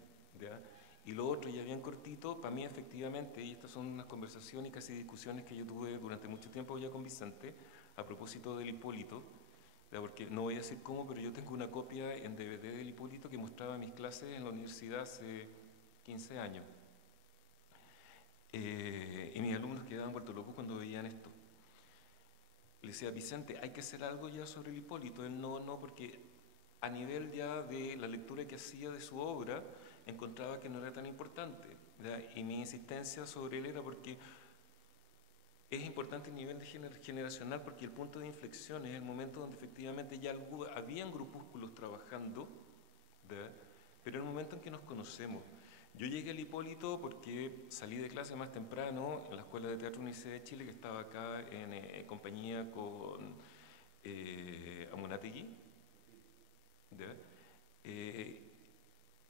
Y lo otro, ya bien cortito, para mí efectivamente, y estas son unas conversaciones y casi discusiones que yo tuve durante mucho tiempo ya con Vicente, a propósito del Hipólito, porque no voy a decir cómo, pero yo tengo una copia en DVD del Hipólito que mostraba mis clases en la universidad hace 15 años. Y mis alumnos quedaban vueltos locos cuando veían esto. Le decía, Vicente, hay que hacer algo ya sobre el Hipólito. Él no, porque a nivel ya de la lectura que hacía de su obra, encontraba que no era tan importante. Y mi insistencia sobre él era porque es importante a nivel generacional, porque el punto de inflexión es el momento donde efectivamente ya habían grupúsculos trabajando, pero es el momento en que nos conocemos. Yo llegué al Hipólito porque salí de clase más temprano en la Escuela de Teatro Universidad de Chile, que estaba acá en compañía con Amunategui.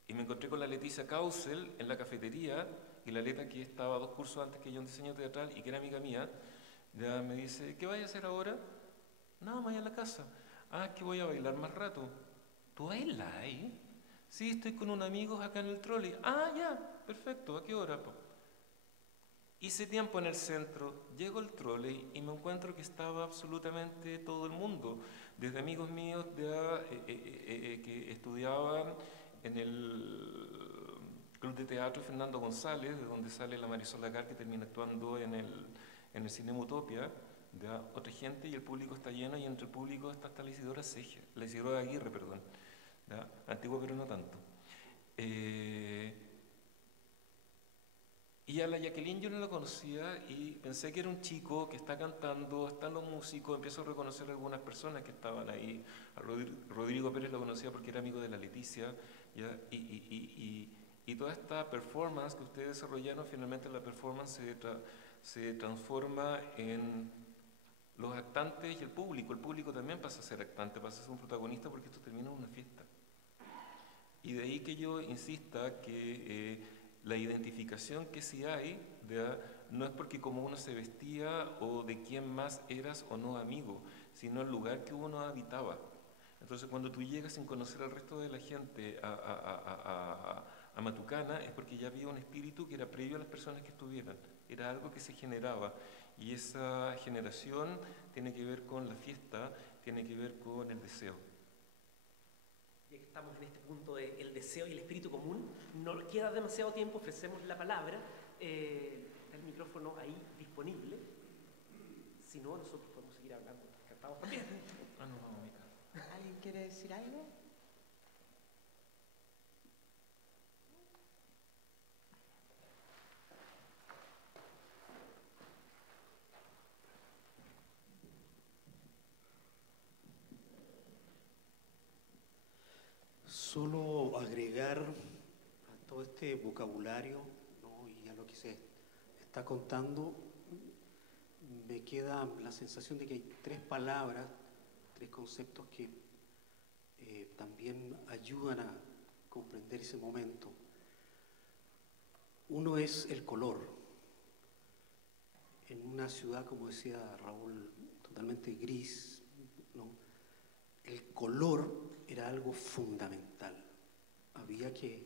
Y me encontré con la Leticia Causel en la cafetería, y la Leta, que estaba 2 cursos antes que yo en diseño teatral y que era amiga mía, ya me dice, ¿qué vais a hacer ahora? No, vaya a la casa. Ah, es que voy a bailar más rato. ¿Tú bailas ahí? Sí, estoy con unos amigos acá en el trolley. Ah, ya, perfecto, ¿a qué hora? Hice tiempo en el centro, llego al trolley y me encuentro que estaba absolutamente todo el mundo, desde amigos míos que estudiaban en el Club de Teatro Fernando González, de donde sale la Marisol Lagar, que termina actuando en el Cinema Utopia, otra gente, y el público está lleno, y entre el público está hasta la Isidora Aguirre, perdón. Antigua pero no tanto. Y a la Jacqueline yo no la conocía y pensé que era un chico que está cantando, están los músicos, empiezo a reconocer a algunas personas que estaban ahí. A Rodrigo Pérez lo conocía porque era amigo de la Leticia, y toda esta performance que ustedes desarrollaron, finalmente la performance se transforma en los actantes y el público. El público también pasa a ser actante, pasa a ser un protagonista, porque esto termina en una fiesta. Y de ahí que yo insista que la identificación que sí hay no es porque como uno se vestía o de quién más eras o no amigo, sino el lugar que uno habitaba. Entonces cuando tú llegas sin conocer al resto de la gente a Matucana es porque ya había un espíritu que era previo a las personas que estuvieran, era algo que se generaba y esa generación tiene que ver con la fiesta, tiene que ver con el deseo. Ya que estamos en este punto del deseo y el espíritu común, no nos queda demasiado tiempo, ofrecemos la palabra, está el micrófono ahí disponible, si no nosotros podemos seguir hablando, encantados también. No, vamos, Mica. ¿Alguien quiere decir algo? Solo agregar a todo este vocabulario, ¿no? Y a lo que se está contando, me queda la sensación de que hay tres palabras, tres conceptos que también ayudan a comprender ese momento. Uno es el color. En una ciudad, como decía Raúl, totalmente gris, ¿no? El color era algo fundamental. Había que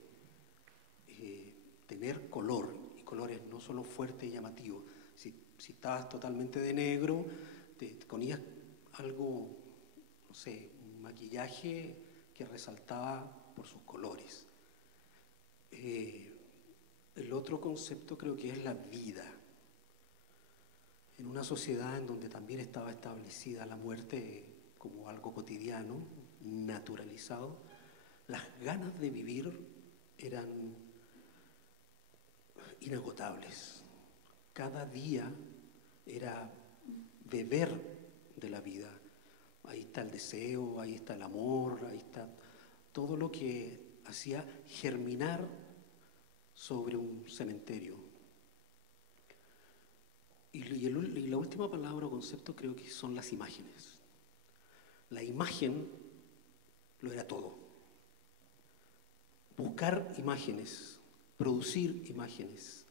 tener color, y colores no solo fuertes y llamativos. Si estabas totalmente de negro, te ponías algo, no sé, un maquillaje que resaltaba por sus colores. El otro concepto creo que es la vida. En una sociedad en donde también estaba establecida la muerte como algo cotidiano, naturalizado, las ganas de vivir eran inagotables. Cada día era beber de la vida. Ahí está el deseo, ahí está el amor, ahí está todo lo que hacía germinar sobre un cementerio. Y la última palabra o concepto creo que son las imágenes. La imagen lo era todo. Buscar imágenes, producir imágenes,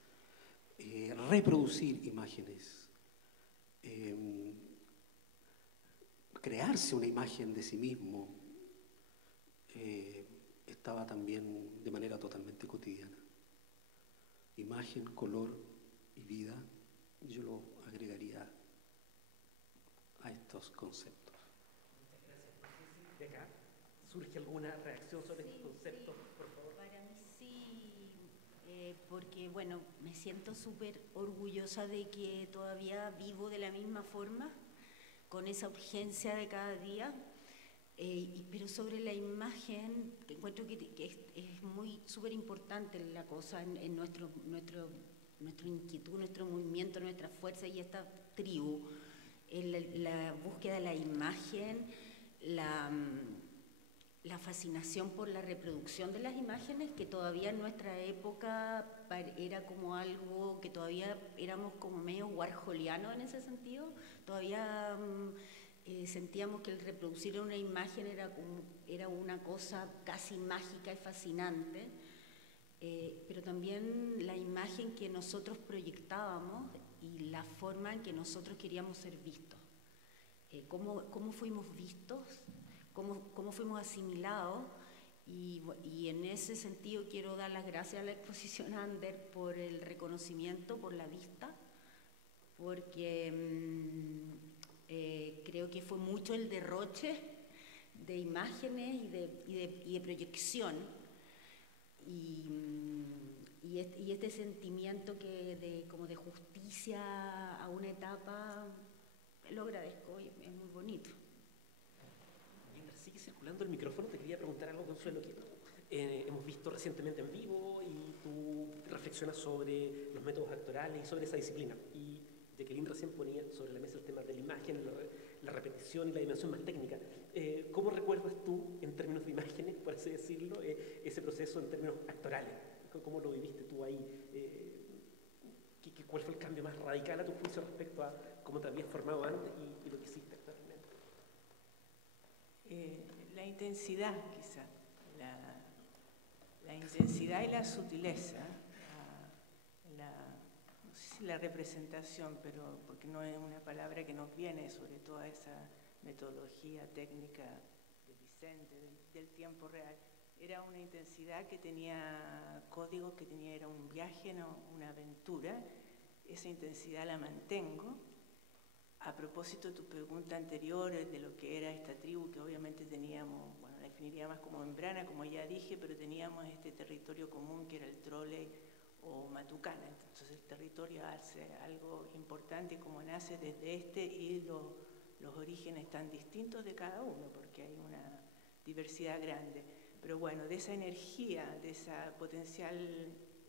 reproducir imágenes, crearse una imagen de sí mismo, estaba también de manera totalmente cotidiana. Imagen, color y vida, yo lo agregaría a estos conceptos. Muchas gracias. ¿De acá surge alguna reacción sobre estos conceptos, por favor? Para mí sí, porque bueno, me siento súper orgullosa de que todavía vivo de la misma forma, con esa urgencia de cada día, pero sobre la imagen, encuentro que es muy súper importante la cosa en nuestra inquietud, nuestro movimiento, nuestra fuerza y esta tribu, la búsqueda de la imagen, la fascinación por la reproducción de las imágenes, que todavía en nuestra época era como algo que todavía éramos como medio warholianos en ese sentido, todavía sentíamos que el reproducir una imagen era una cosa casi mágica y fascinante, pero también la imagen que nosotros proyectábamos y la forma en que nosotros queríamos ser vistos, cómo fuimos vistos, cómo fuimos asimilados, y en ese sentido quiero dar las gracias a la exposición Ander por el reconocimiento, por la vista, porque creo que fue mucho el derroche de imágenes y de proyección, y este sentimiento como de justicia a una etapa, lo agradezco y es muy bonito. Mientras sigue circulando el micrófono, te quería preguntar algo, Consuelo, que hemos visto recientemente en vivo y tú reflexionas sobre los métodos actorales y sobre esa disciplina. Y Jacqueline recién ponía sobre la mesa el tema de la imagen, la repetición y la dimensión más técnica. ¿Cómo recuerdas tú, en términos de imágenes, por así decirlo, ese proceso en términos actorales? ¿Cómo lo viviste tú ahí? ¿Cuál fue el cambio más radical a tu juicio respecto a cómo te habías formado antes y lo que hiciste actualmente? La intensidad, quizá, la intensidad y la sutileza, no sé si la representación, pero porque no es una palabra que nos viene sobre toda esa metodología técnica de Vicente, del tiempo real, era una intensidad que tenía códigos, que tenía, era un viaje, no, una aventura. Esa intensidad la mantengo. A propósito de tu pregunta anterior de lo que era esta tribu, que obviamente teníamos, bueno, la definiría más como membrana, como ya dije, pero teníamos este territorio común que era el Trole o Matucana. Entonces el territorio hace algo importante como nace desde este y los orígenes tan distintos de cada uno, porque hay una diversidad grande. Pero bueno, de esa energía, de esa potencial,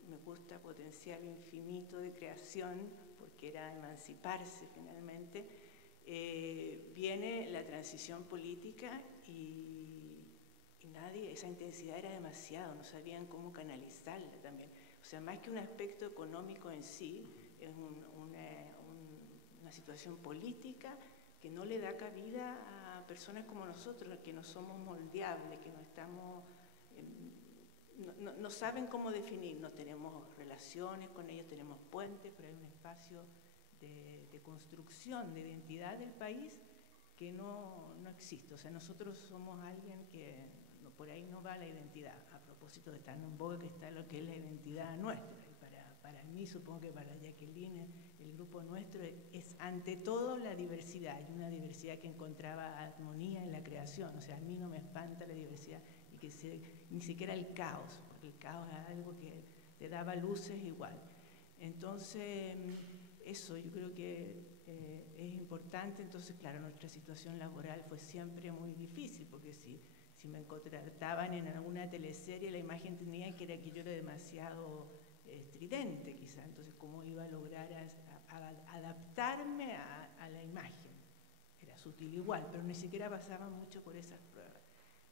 me gusta, potencial infinito de creación, porque era emanciparse finalmente, viene la transición política y nadie, esa intensidad era demasiado, no sabían cómo canalizarla también. O sea, más que un aspecto económico en sí, es una situación política que no le da cabida a personas como nosotros, que no somos moldeables, que no estamos, no saben cómo definirnos. Tenemos relaciones con ellos, tenemos puentes, pero hay un espacio de construcción, de identidad del país que no existe. O sea, nosotros somos alguien que por ahí no va la identidad, a propósito de tan en boga que está lo que es la identidad nuestra. Para mí, supongo que para Jacqueline, el grupo nuestro es ante todo la diversidad, y una diversidad que encontraba armonía en la creación. O sea, a mí no me espanta la diversidad y que ni siquiera el caos, porque el caos es algo que te daba luces igual. Entonces, eso yo creo que es importante. Entonces, claro, nuestra situación laboral fue siempre muy difícil, porque si me contrataban en alguna teleserie, la imagen tenía que era que yo era demasiado estridente, quizá. Entonces, ¿cómo iba a lograr adaptarme a la imagen? Era sutil igual, pero ni siquiera pasaba mucho por esas pruebas.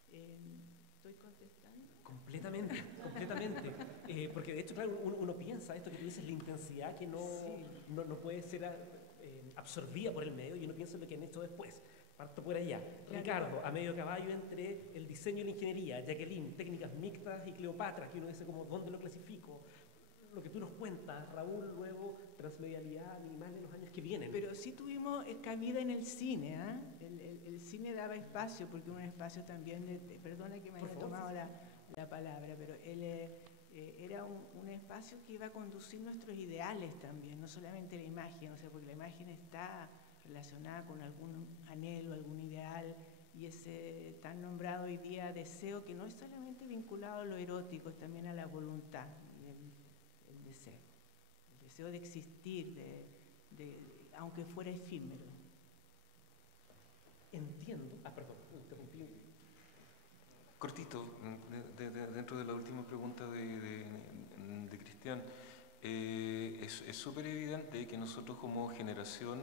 ¿Estoy contestando? Completamente, completamente. Porque de hecho, claro, uno piensa esto que tú dices, la intensidad que no puede ser absorbida por el medio, y uno piensa en lo que han hecho después. Parto por allá. Claro. Ricardo, a medio caballo entre el diseño y la ingeniería, Jacqueline, técnicas mixtas, y Cleopatra, que uno dice como, ¿dónde lo clasifico? Lo que tú nos cuentas, Raúl, luego transmedialidad minimal en los años que vienen. Pero sí tuvimos cabida en el cine, el cine daba espacio, porque un espacio también perdona que me haya tomado la palabra, pero él era un espacio que iba a conducir nuestros ideales también, no solamente la imagen, o sea, porque la imagen está relacionada con algún anhelo, algún ideal, y ese tan nombrado hoy día deseo, que no es solamente vinculado a lo erótico, es también a la voluntad, el deseo de existir, aunque fuera efímero. Entiendo. Perdón, interrumpí. Cortito, dentro de la última pregunta de Cristian, es súper evidente que nosotros como generación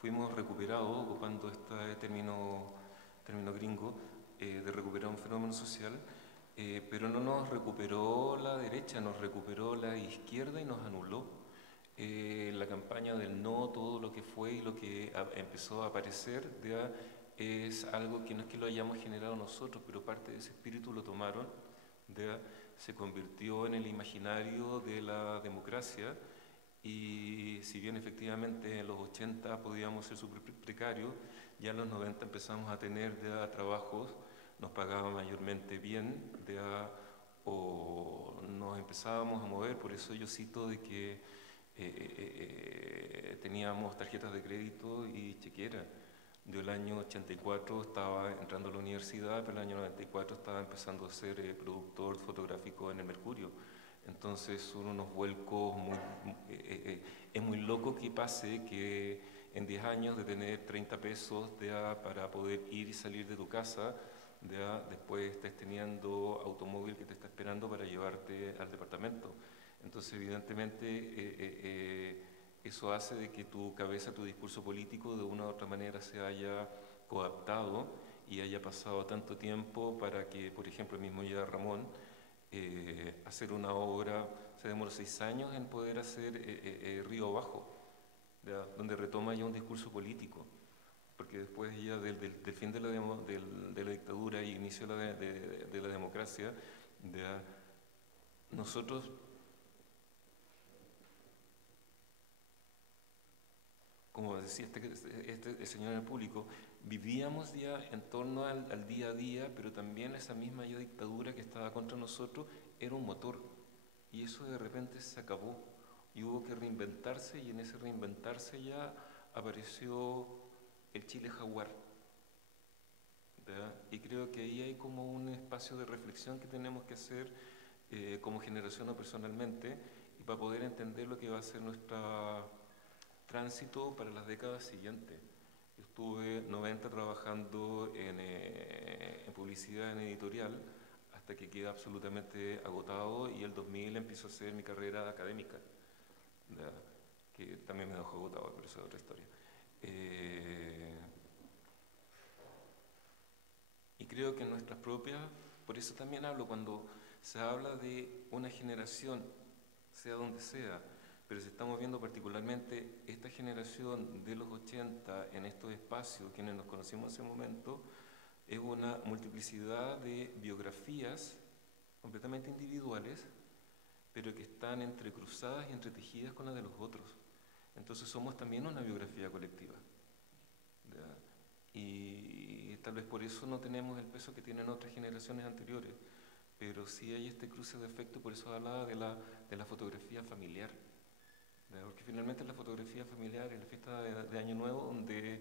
fuimos recuperados, ocupando este término gringo, de recuperar un fenómeno social, pero no nos recuperó la derecha, nos recuperó la izquierda y nos anuló. La campaña del no, todo lo que fue y lo que empezó a aparecer es algo que no es que lo hayamos generado nosotros, pero parte de ese espíritu lo tomaron, se convirtió en el imaginario de la democracia. Y si bien efectivamente en los 80 podíamos ser súper precarios, ya en los 90 empezamos a tener trabajos, nos pagaban mayormente bien, o nos empezábamos a mover. Por eso yo cito de que teníamos tarjetas de crédito y chequera. Yo el año 84 estaba entrando a la universidad, pero el año 94 estaba empezando a ser productor fotográfico en el Mercurio. Entonces son unos vuelcos es muy loco que pase que en 10 años de tener 30 pesos para poder ir y salir de tu casa, después estés teniendo automóvil que te está esperando para llevarte al departamento. Entonces evidentemente eso hace de que tu cabeza, tu discurso político de una u otra manera se haya coaptado y haya pasado tanto tiempo para que, por ejemplo, el mismo ya Ramón, hacer una obra, se demoró 6 años en poder hacer Río Abajo, donde retoma ya un discurso político, porque después ya del fin de la dictadura y inicio de la democracia, nosotros, como decía el señor en el público, vivíamos ya en torno al día a día, pero también esa misma ya dictadura que estaba contra nosotros era un motor. Y eso de repente se acabó y hubo que reinventarse, y en ese reinventarse ya apareció el Chile jaguar. ¿Verdad? Y creo que ahí hay como un espacio de reflexión que tenemos que hacer como generación o personalmente, y para poder entender lo que va a ser nuestro tránsito para las décadas siguientes. Yo estuve 90 trabajando en publicidad, en editorial, hasta que quedé absolutamente agotado, y el 2000 empiezo a hacer mi carrera académica, ¿verdad? Que también me dejó agotado, pero eso es otra historia. Y creo que nuestras propias, por eso también hablo cuando se habla de una generación, sea donde sea, pero si estamos viendo particularmente esta generación de los 80 en estos espacios, quienes nos conocimos en ese momento, es una multiplicidad de biografías completamente individuales, pero que están entrecruzadas y entretejidas con las de los otros. Entonces somos también una biografía colectiva, ¿verdad? Y tal vez por eso no tenemos el peso que tienen otras generaciones anteriores, pero sí hay este cruce de efecto. Por eso hablaba de la fotografía familiar, ¿verdad? Porque finalmente la fotografía familiar es la fiesta de Año Nuevo, donde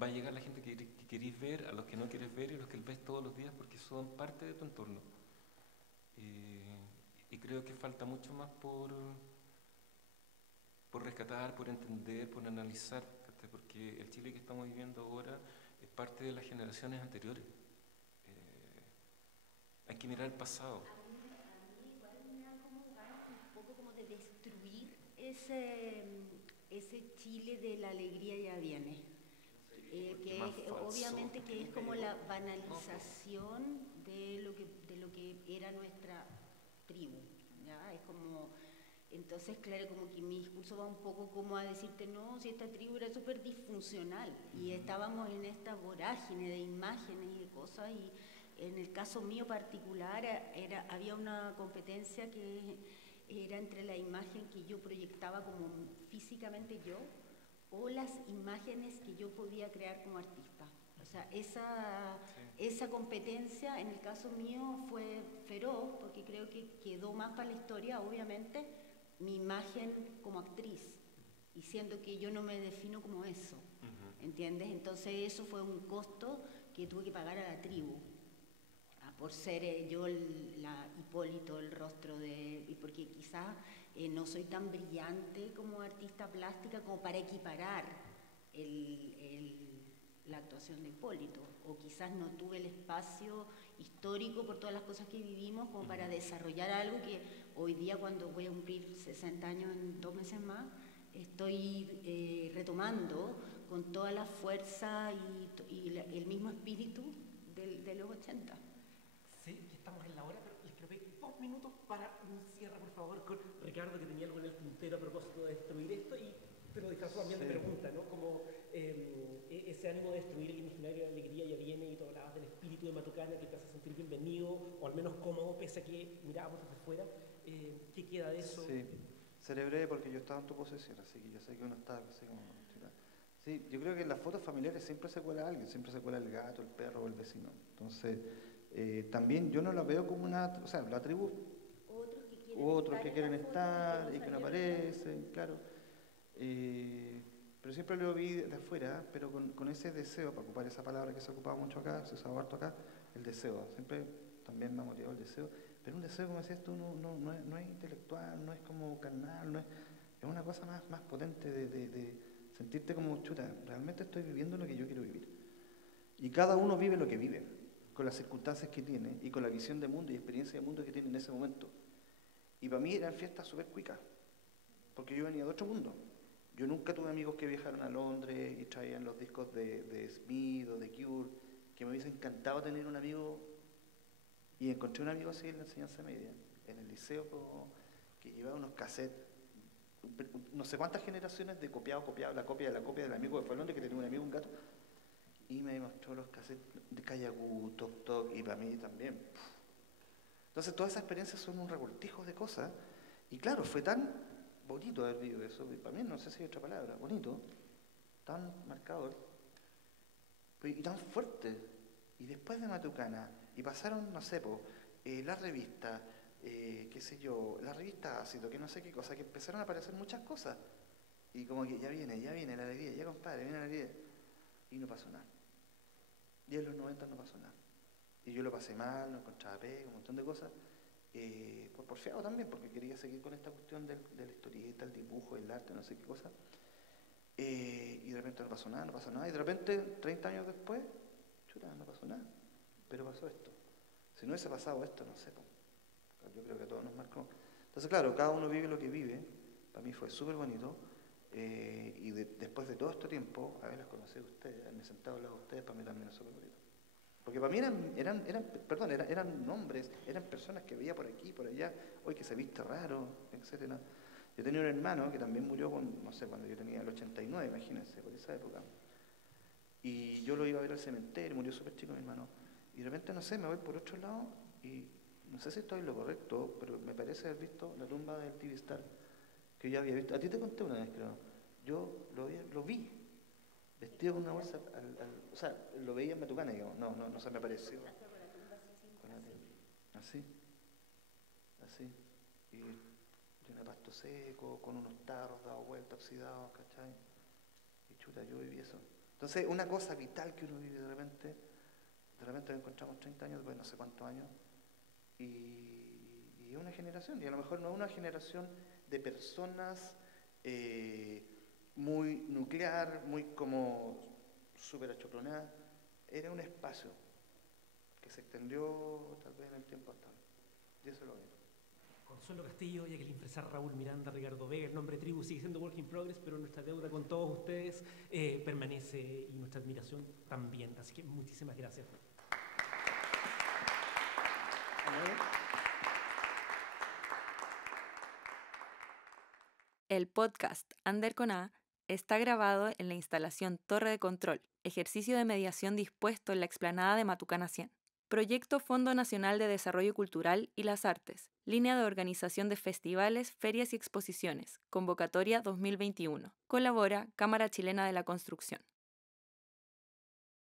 va a llegar la gente que queréis ver, a los que no quieres ver y a los que ves todos los días, porque son parte de tu entorno. Y creo que falta mucho más por rescatar, por entender, por analizar, porque el Chile que estamos viviendo ahora es parte de las generaciones anteriores. Hay que mirar el pasado. A mí igual me da como ganas un poco como de destruir ese Chile de la alegría ya viene. Que es, obviamente que es como la banalización de lo que era nuestra tribu, ¿ya? Es como, entonces claro, como que mi discurso va un poco como a decirte, no, si esta tribu era súper disfuncional y estábamos en esta vorágine de imágenes y de cosas, y en el caso mío particular había una competencia que era entre la imagen que yo proyectaba como físicamente yo, o las imágenes que yo podía crear como artista. O sea, esa competencia en el caso mío fue feroz, porque creo que quedó más para la historia, obviamente, mi imagen como actriz, y siendo que yo no me defino como eso, ¿entiendes? Entonces eso fue un costo que tuve que pagar a la tribu, por ser yo la Hipólito, el rostro y porque quizás no soy tan brillante como artista plástica como para equiparar la actuación de Hipólito, o quizás no tuve el espacio histórico por todas las cosas que vivimos como para desarrollar algo que hoy día, cuando voy a cumplir 60 años en 2 meses más, estoy retomando con toda la fuerza y el mismo espíritu de los 80. Sí, que estamos en la hora, pero les quiero pedir 2 minutos para un cierre, por favor, con Ricardo, que tenía algo en el tintero a propósito de destruir esto, pero disfrazó también de pregunta, ¿no? Como ese ánimo de destruir el imaginario de la alegría ya viene, y tú hablabas del espíritu de Matucana que te hace sentir bienvenido, o al menos cómodo, pese a que mirábamos desde fuera. ¿Qué queda de eso? Sí, celebré porque yo estaba en tu posesión, así que yo sé que uno está así como... Sí, yo creo que en las fotos familiares siempre se cuela alguien, siempre se cuela el gato, el perro o el vecino. Entonces, también yo no la veo como una... O sea, la tribu... Otros que quieren estar y que no aparecen, claro. Pero siempre lo vi de afuera, pero con ese deseo, para ocupar esa palabra que se ocupaba mucho acá, se usaba harto acá, el deseo. Siempre también me ha motivado el deseo. Pero un deseo, como decías tú, no es intelectual, no es como carnal, es una cosa más potente de sentirte como, chuta, realmente estoy viviendo lo que yo quiero vivir. Y cada uno vive lo que vive, con las circunstancias que tiene y con la visión de mundo y experiencia de mundo que tiene en ese momento. Y para mí eran fiestas súper cuicas, porque yo venía de otro mundo. Yo nunca tuve amigos que viajaron a Londres y traían los discos de Smith o de Cure, que me hubiese encantado tener un amigo. Y encontré un amigo así en la enseñanza media, en el liceo, que llevaba unos cassettes, no sé cuántas generaciones de copiado, la copia del amigo de fue a Londres, que tenía un amigo, un gato, y me mostró los cassettes de Kayagú, Tok Tok, y para mí también. Entonces todas esas experiencias son un revoltijo de cosas. Y claro, fue tan bonito haber vivido eso, para mí no sé si hay otra palabra, bonito, tan marcador, y tan fuerte. Y después de Matucana, y pasaron, no sé, la revista, qué sé yo, la revista Ácido, que no sé qué cosa, que empezaron a aparecer muchas cosas. Y como que ya viene la alegría, ya compadre, viene la alegría. Y no pasó nada. Y en los 90 no pasó nada. Y yo lo pasé mal, no encontraba pega, un montón de cosas. Por porfiado también, porque quería seguir con esta cuestión de la historieta, el dibujo, el arte, no sé qué cosa. Y de repente no pasó nada. Y de repente, 30 años después, chuta, no pasó nada. Pero pasó esto. Si no hubiese pasado esto, no sé. Yo creo que a todos nos marcó. Entonces, claro, cada uno vive lo que vive. Para mí fue súper bonito. Y después de todo este tiempo, haberlas conocido a ustedes, haberme sentado al lado de ustedes, para mí también es súper bonito. Porque para mí eran nombres, eran personas que veía por aquí, por allá, hoy que se viste raro, etc. Yo tenía un hermano que también murió no sé, cuando yo tenía el 89, imagínense, por esa época. Y yo lo iba a ver al cementerio, murió súper chico mi hermano. Y de repente, no sé, me voy por otro lado y no sé si estoy en lo correcto, pero me parece haber visto la tumba del TV Star, que yo había visto. A ti te conté una vez, creo. Yo lo vi. Vestido con una bolsa, o sea, lo veía en Matucana, digamos, no se me pareció. Así, y un pasto seco, con unos tarros dados vueltas, oxidados, ¿cachai? Y chuta, yo viví eso. Entonces, una cosa vital que uno vive de repente nos encontramos 30 años después, no sé cuántos años, y es una generación, y a lo mejor no es una generación de personas muy nuclear, muy como súper achopronada, era un espacio que se extendió tal vez en el tiempo hasta ahora. Y eso es lo bonito. Consuelo Castillo, Jacqueline Fresar, Raúl Miranda, Ricardo Vega, el nombre tribu sigue siendo work in progress, pero nuestra deuda con todos ustedes permanece y nuestra admiración también. Así que muchísimas gracias. El podcast Ander con A está grabado en la instalación Torre de Control, ejercicio de mediación dispuesto en la explanada de Matucana 100. Proyecto Fondo Nacional de Desarrollo Cultural y las Artes, línea de organización de festivales, ferias y exposiciones, convocatoria 2021. Colabora Cámara Chilena de la Construcción.